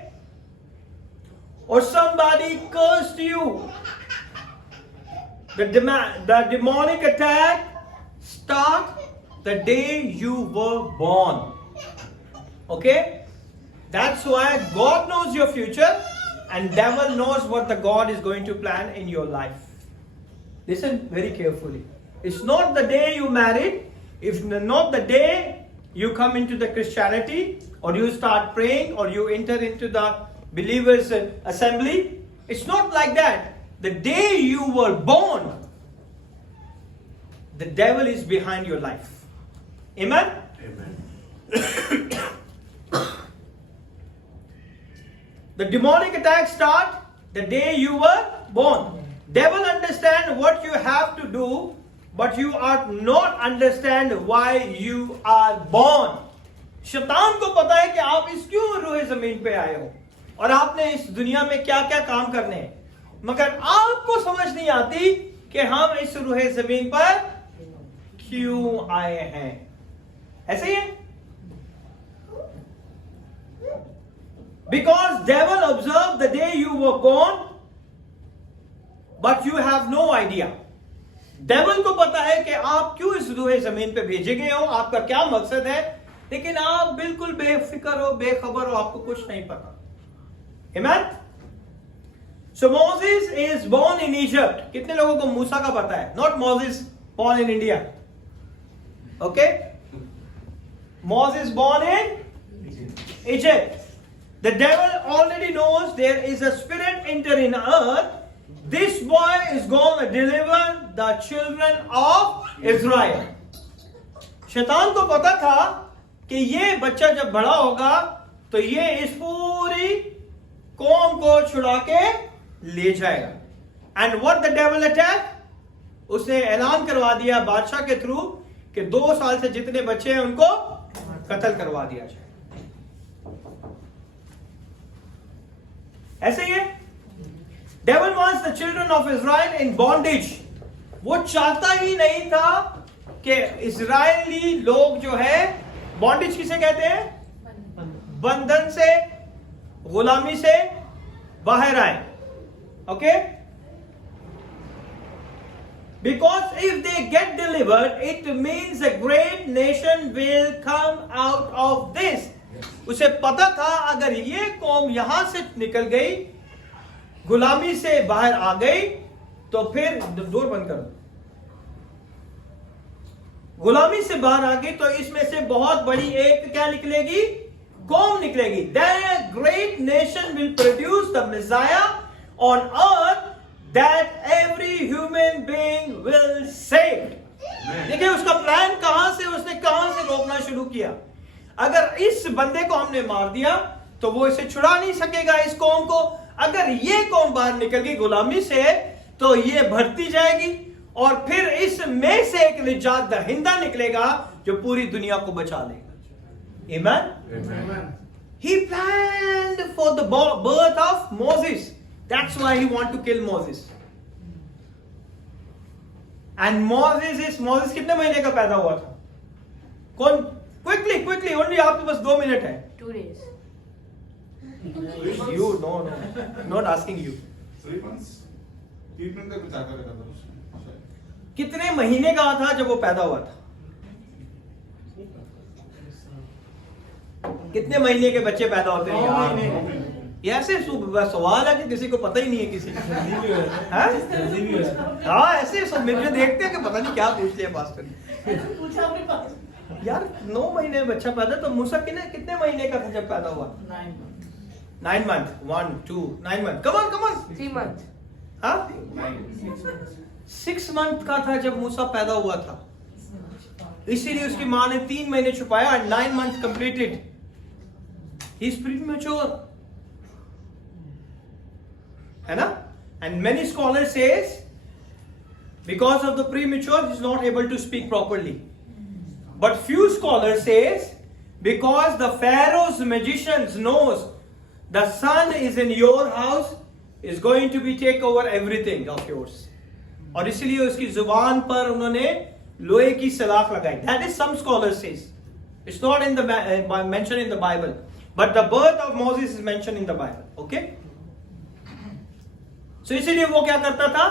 or somebody cursed you. The demonic attack start the day you were born. Okay? That's why God knows your future and devil knows what the God is going to plan in your life. Listen very carefully. It's not the day you married, if not the day you come into the Christianity or you start praying or you enter into the believers assembly. It's not like that. The day you were born, the devil is behind your life. Amen? The demonic attacks start the day you were born. Devil understand what you have to do, but you are not understand why you are born. शैतान को पता है कि आप इस क्यों रूहे जमीन पे आए हो और आपने इस दुनिया में क्या क्या काम करने हैं, मगर आपको समझ नहीं आती कि हम इस रूहे जमीन पर क्यों आए हैं. ऐसे ही है. Because devil observed the day you were born, but you have no idea. Devil को पता है कि आप क्यों इस रूहे जमीन पे भेजे गए हो, आपका क्या मकसद है, लेकिन आप बिल्कुल बेफिक्र हो, बेखबर हो, आपको कुछ नहीं पता. Amen? So Moses is born in Egypt. कितने लोगों को मूसा का पता है? Not Moses born in India. Okay? Moses born in Egypt. The devil already knows there is a spirit entering earth. This boy is going to deliver the children of Israel. शैतान को पता था कि ये बच्चा जब बड़ा होगा तो ये इस पूरी कौम को छुड़ा के ले जाएगा. And what the devil attacked? उसने ऐलान करवा दिया बादशाह के थ्रू कि 2 साल से जितने बच्चे हैं उनको कत्ल करवा दिया जाए. ऐसे ही है. Devil wants the children of Israel in bondage. वो चाहता ही नहीं था कि इजरायली लोग जो है, बॉन्डेज किसे कहते हैं? बंधन से, गुलामी से बाहर आए. Okay? Because if they get delivered, it means a great nation will come out of this. उसे पता था अगर ये कौम यहां से निकल गई, गुलामी से बाहर आ गई, तो फिर डोर बंद कर दो. गुलामी से बाहर आ गई तो इसमें से बहुत बड़ी एक क्या निकलेगी? कौम निकलेगी. That great nation will produce the Messiah on earth that every human being will save. देखिए उसका प्लान उसने कहां से रोकना शुरू किया. अगर इस बंदे को हमने मार दिया तो वो इसे छुड़ा नहीं सकेगा इस कौम को. अगर ये कौम बाहर निकल गई गुलामी से तो ये बढ़ती जाएगी और फिर इसमें से एक निजात दहिंदा निकलेगा जो पूरी दुनिया को बचा लेगा. Amen? Amen. He planned for the birth of Moses. That's why he wanted to kill Moses. And Moses कितने महीने का पैदा हुआ था? कौन? Quickly, only आपके पास 2 मिनट है. 2 days. You, no, not asking you. 3 months. Treatment का विचार करेगा था उसने. कितने महीने का था जब वो पैदा हुआ था? कितने महीने के बच्चे पैदा होते हैं यार? ये ऐसे सवाल है कि किसी को पता ही नहीं है किसी को. हाँ ऐसे सब मिलकर देखते हैं कि पता नहीं क्या पूछ लिया पास्टर ने. पूछा अपने पास. यार 9 महीने में बच्चा पैदा, तो मूसा कितने महीने का था जब पैदा हुआ? 9 months. 1, 2, 9 months. Come on. 3 months. हाँ? 6 month का था जब मूसा पैदा हुआ था. इसीलिए उसकी माँ ने 3 महीने छुपाया और 9 months completed. He is premature. है ना? And many scholars says because of the premature he is not able to speak properly. But few scholars says because the Pharaoh's magicians knows the son is in your house is going to be take over everything of yours. और इसलिए उसकी जुबान पर उन्होंने लोहे की सलाख लगाई. That is some scholars says. It's not in the mentioned in the Bible, but the birth of Moses is mentioned in the Bible. Okay? So इसलिए वो क्या करता था?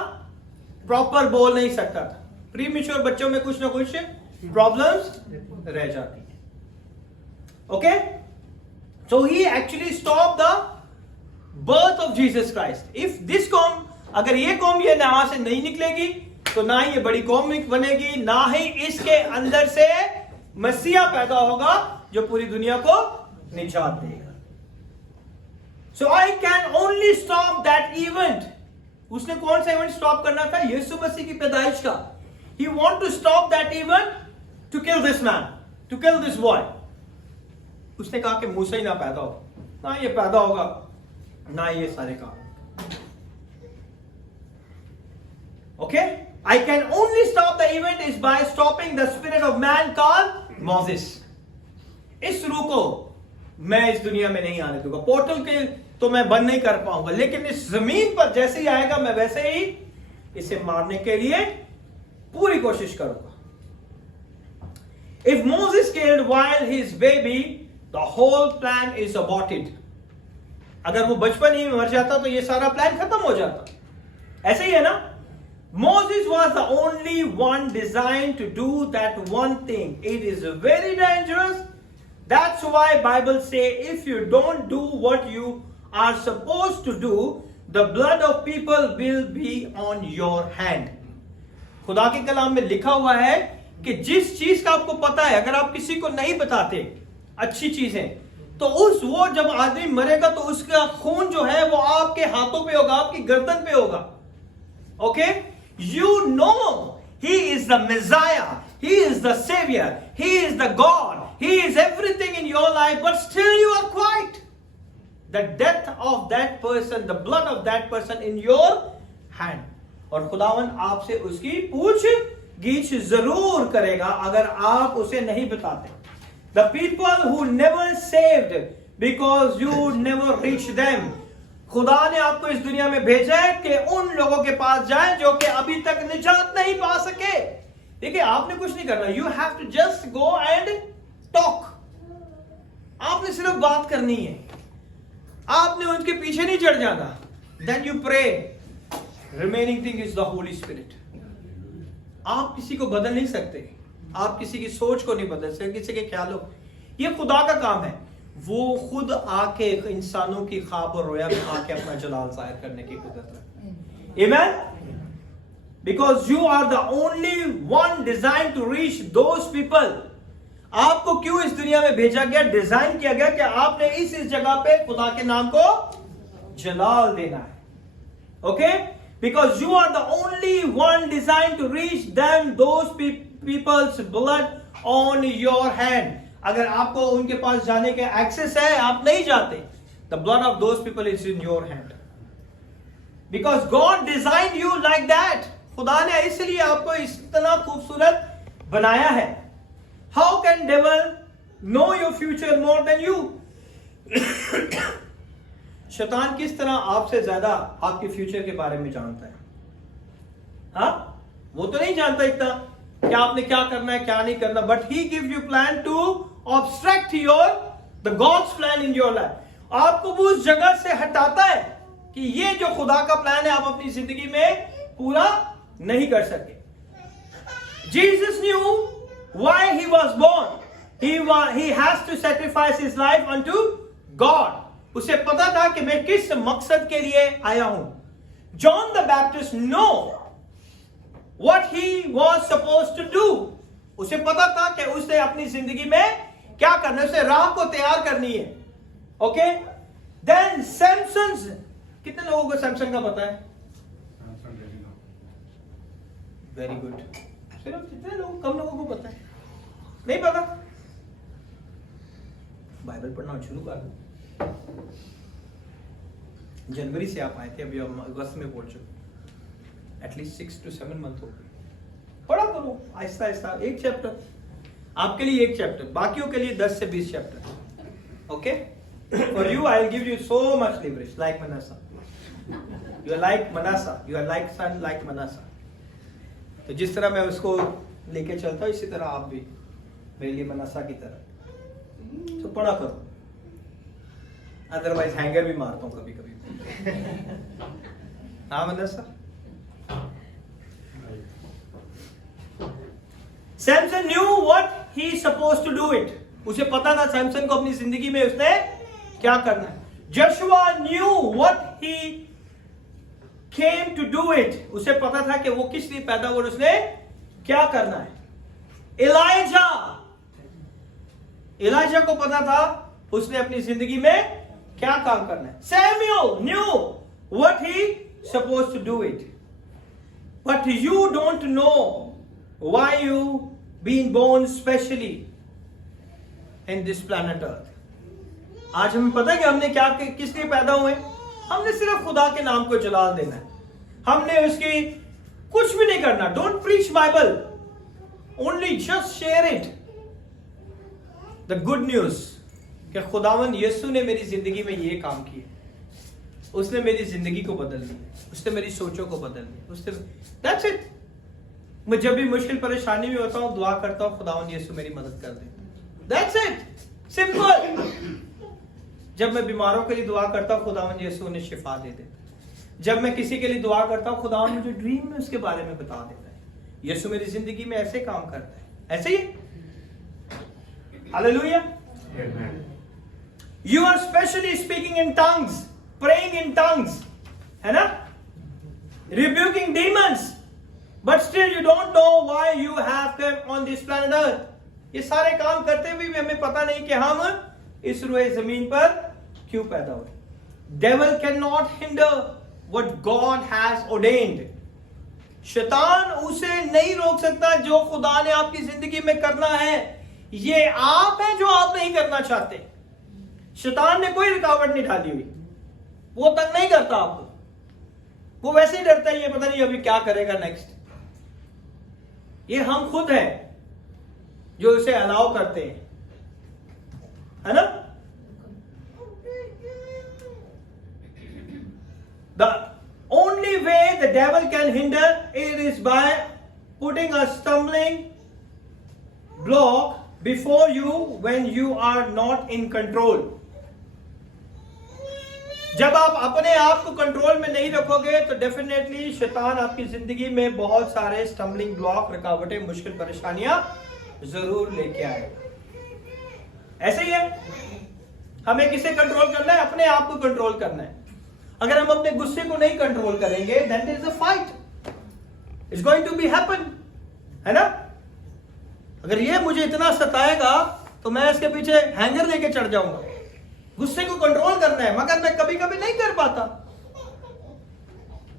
प्रॉपर बोल नहीं सकता था. प्रीमेच्योर बच्चों में कुछ ना कुछ प्रॉब्लम्स रह जाती है. Okay? So he actually stopped the birth of Jesus Christ. If this कौम, अगर ये कौम ये यहाँ से नहीं निकलेगी तो ना ही ये बड़ी कौम बनेगी, ना ही इसके अंदर से मसीहा पैदा होगा जो पूरी दुनिया को निजात देगा. So I can only stop that event. उसने कौन सा इवेंट स्टॉप करना था? यीशु मसीह की पैदाइश का. He want to stop that event to kill this man, to kill this boy. उसने कहा कि मूसा ही ना पैदा हो, ना ये पैदा होगा, ना ये सारे काम. Okay? I can only stop the event is by stopping the spirit of man called Moses. इस रूह को मैं इस दुनिया में नहीं आने दूंगा. पोर्टल के तो मैं बंद नहीं कर पाऊंगा, लेकिन इस जमीन पर जैसे ही आएगा मैं वैसे ही इसे मारने के लिए पूरी कोशिश करूंगा. If Moses killed while his baby, the whole plan is aborted. अगर वो बचपन ही मर जाता तो ये सारा प्लान खत्म हो जाता. ऐसे ही है ना? Moses was the only one designed to do that one thing. It is very dangerous. That's why Bible say if you don't do what you are supposed to do, the blood of people will be on your hand. खुदा के कलाम में लिखा हुआ है कि जिस चीज का आपको पता है, अगर आप किसी को नहीं बताते अच्छी चीजें, तो वो जब आदमी मरेगा तो उसका खून जो है वो आपके हाथों पे होगा, आपकी गर्दन पे होगा. Okay? You know He is the Messiah, He is the Savior, He is the God, He is everything in your life, but still you are quiet. The death of that person, the blood of that person in your hand. और खुदावन आपसे उसकी पूछगीछ जरूर करेगा अगर आप उसे नहीं बताते. The people who never saved because you never reached them. खुदा ने आपको इस दुनिया में भेजा है कि उन लोगों के पास जाए जो कि अभी तक निजात नहीं पा सके. देखिए, आपने कुछ नहीं करना. You have to just go and talk. आपने सिर्फ बात करनी है. आपने उनके पीछे नहीं चढ़ जाना. Then you pray. Remaining thing is the Holy Spirit. आप किसी को बदल नहीं सकते. आप किसी की सोच को नहीं बदल सकते, किसी के ख्यालों. ये खुदा का काम है. वो खुद आके इंसानों की ख्वाब और रोया में आके अपना जलाल जाहिर करने की कुदरत है. Amen? Because you are the only one designed to reach those people. आपको क्यों इस दुनिया में भेजा गया, डिजाइन किया गया कि आपने इस जगह पे खुदा के नाम को जलाल देना है. Okay? Because you are the only one designed to reach them, those people's blood on your hand. अगर आपको उनके पास जाने के एक्सेस है, आप नहीं जाते. The blood of those people is in your hand. Because God designed you like that. खुदा ने इसलिए आपको इतना खूबसूरत बनाया है. How can devil know your future more than you? शैतान किस तरह आपसे ज्यादा आपके फ्यूचर के बारे में जानता है? हाँ, वो तो नहीं जानता इतना कि आपने क्या करना है क्या नहीं करना. But he gives you plan to obstruct the God's plan in your life. आपको वो उस जगह से हटाता है कि ये जो खुदा का प्लान है आप अपनी जिंदगी में पूरा नहीं कर सके. Jesus knew why he was born. He has to sacrifice his life unto God. उसे पता था कि मैं किस मकसद के लिए आया हूं. John the Baptist know what he was supposed to do. उसे पता था कि उसे अपनी जिंदगी में क्या करना है, उसे राह को तैयार करनी है. ओके? देन सैमसन, कितने लोगों को सैमसन का पता है? Very good. सिर्फ कितने लोग, कम लोगों को पता है? नहीं पता? बाइबल पढ़ना शुरू कर दो. जनवरी से आप आए थे, अभी हम अगस्त में पहुंच चुके. एटलीस्ट 6 to 7 मंथ हो गए. पढ़ा करो आहिस्ता आहिस्ता. एक चैप्टर आपके लिए, एक चैप्टर, बाकियों के लिए 10 से 20 chapter. Okay? For you I will give you so much leverage like Manasseh. You are like Manasseh, you are like son like Manasseh. तो जिस तरह मैं उसको लेके चलता हूं इसी तरह आप भी मेरे लिए मनासा की तरह. तो पढ़ा करो, अदरवाइज हैंगर भी मारता हूं कभी कभी. हाँ Manasseh. Samson knew what he suppose to do it. उसे पता था सैमसन को अपनी जिंदगी में उसने क्या करना है. Joshua knew what he came to do it. उसे पता था कि वो किस लिए पैदा हुआ, उसने क्या करना है. एलाइजा को पता था उसने अपनी जिंदगी में क्या काम करना है. Samuel knew what he suppose to do it. But you don't know why you been born specially in this planet Earth. आज हमें पता है कि हमने क्या किस लिए पैदा हुए. हमने सिर्फ खुदा के नाम को जलाल देना है. हमने उसकी कुछ भी नहीं करना. Don't preach Bible. Only just share it. The good news कि खुदावन यीशु ने मेरी जिंदगी में ये काम किया. उसने मेरी जिंदगी को बदल दिया. उसने मेरी सोचों को बदल दिया. उसने That's it. मैं जब भी मुश्किल परेशानी में होता हूँ दुआ करता हूँ खुदावन यीशु मेरी मदद कर दे. That's it. Simple. जब मैं बीमारों के लिए दुआ करता हूँ खुदावन यीशु उन्हें शिफा दे देता है. जब मैं किसी के लिए दुआ करता हूँ खुदावन मुझे ड्रीम में उसके बारे में बता देता है. यीशु मेरी जिंदगी में ऐसे काम करता है. ऐसे ही. Hallelujah. You are specially speaking in tongues, praying in tongues, है ना? Rebuking demons, but still you don't know why you have come on this planet Earth. ये सारे काम करते हुए भी हमें पता नहीं कि हम इस रुए जमीन पर क्यों पैदा हुए. Devil cannot hinder what God has ordained. शैतान उसे नहीं रोक सकता जो खुदा ने आपकी जिंदगी में करना है. ये आप हैं जो आप नहीं करना चाहते. शैतान ने कोई रुकावट नहीं डाली हुई. वो तंग नहीं करता आपको. वो वैसे ही डरता है ये पता नहीं अभी क्या करेगा नेक्स्ट. ये हम खुद हैं जो उसे अलाउ करते हैं, है ना? The only way the devil can hinder it is by putting a stumbling block before you when you are not in control. जब आप अपने आप को कंट्रोल में नहीं रखोगे तो डेफिनेटली शैतान आपकी जिंदगी में बहुत सारे स्टम्बलिंग ब्लॉक, रुकावटें, मुश्किल परेशानियां जरूर लेके आएगा. ऐसे ही है. हमें किसे कंट्रोल करना है? अपने आप को कंट्रोल करना है. अगर हम अपने गुस्से को नहीं कंट्रोल करेंगे then there is a fight. It's going to be happen. है ना? अगर ये मुझे इतना सताएगा तो मैं इसके पीछे हैंगर लेके चढ़ जाऊंगा. गुस्से को कंट्रोल करना है मगर मैं कभी कभी नहीं कर पाता.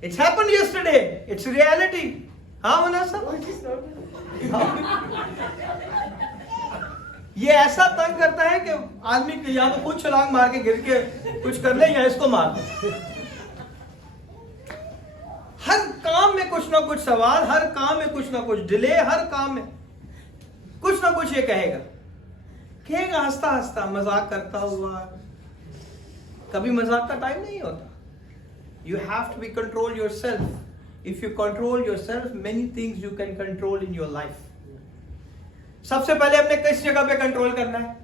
It's happened yesterday. It's reality. हाँ मनासा? ये ऐसा तंग करता है कि आदमी या तो खुद छलांग मार के गिर के कुछ कर ले या इसको मार दे. हर काम में कुछ ना कुछ सवाल, हर काम में कुछ ना कुछ डिले, हर काम में कुछ ना कुछ ये कहेगा हंसता हंसता, मजाक करता हुआ. कभी मजाक का टाइम नहीं होता. You have to be control yourself. If you control yourself, many things you can control in your life. सबसे पहले अपने किस जगह पे कंट्रोल करना है?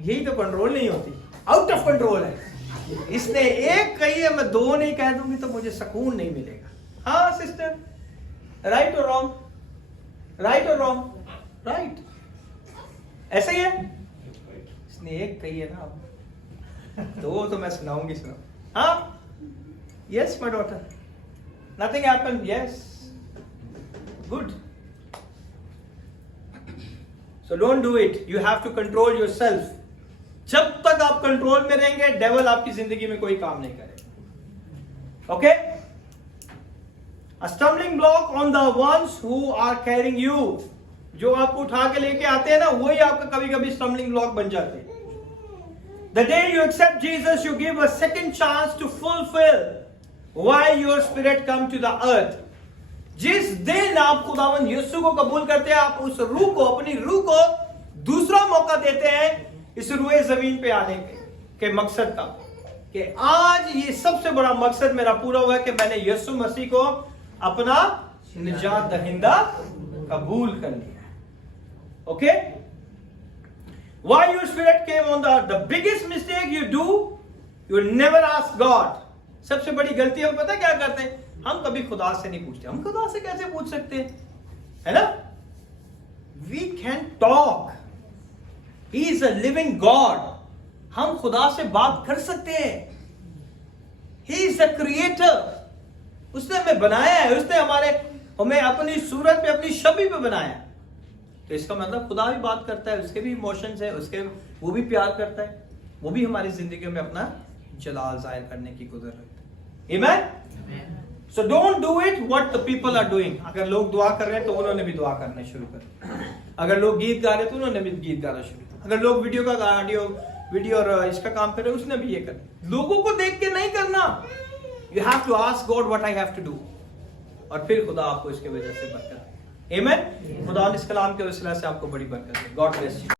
यही तो कंट्रोल नहीं होती. आउट ऑफ कंट्रोल है. इसने एक कही है मैं दो नहीं कह दूंगी तो मुझे सुकून नहीं मिलेगा. हाँ सिस्टर, राइट और रॉन्ग? राइट और रॉन्ग? राइट. ऐसा ही है. इसने एक कही है ना, दो तो मैं सुनाऊंगी. सुनाओ. हाँ. Yes my daughter, nothing happened. Yes, good. So don't do it. You have to control yourself. जब तक आप कंट्रोल में रहेंगे डेविल आपकी जिंदगी में कोई काम नहीं करेगा. Okay? A stumbling block on the ones who are carrying you. जो आपको उठा के लेके आते हैं ना वही आपका कभी कभी स्टम्बलिंग ब्लॉक बन जाते हैं. The day you accept Jesus, you give a second chance to fulfill why your spirit come to the earth. जिस दिन आप खुदावन यीशु को कबूल करते हैं, आप उस रूह को, अपनी रूह को दूसरा मौका देते हैं इस रुए जमीन पे आने के मकसद का, कि आज ये सबसे बड़ा मकसद मेरा पूरा हुआ है कि मैंने यीशु मसीह को अपना निजात दहिंदा कबूल कर लिया. Okay? Why your spirit came on the biggest mistake you do, you never ask God. सबसे बड़ी गलती हम पता क्या करते हैं? हम कभी खुदा से नहीं पूछते. हम खुदा से कैसे पूछ सकते हैं? है ना? We can talk. He is a living God. हम खुदा से बात कर सकते हैं. He is the creator. उसने हमें बनाया है. उसने हमें अपनी सूरत पे, अपनी छवि पे बनाया है. तो इसका मतलब खुदा भी बात करता है. उसके भी इमोशंस है, वो भी प्यार करता है. वो भी हमारी जिंदगी में अपना जलाल जाहिर करने की कुदरत है. आमीन. So don't do it what the people are doing. अगर लोग दुआ कर रहे हैं तो उन्होंने भी दुआ करना शुरू कर। अगर लोग गीत गा रहे हैं तो उन्होंने भी गीत गाना शुरू कर। अगर लोग वीडियो और इसका काम कर रहे हैं उसने भी ये कर। लोगों को देख के नहीं करना। You have to ask God what I have to do. और फिर खुदा आपको इसके वजह से बरकत। Amen. खुदा इस कलाम के वसीला से आपको बड़ी बरकत दे। God bless you.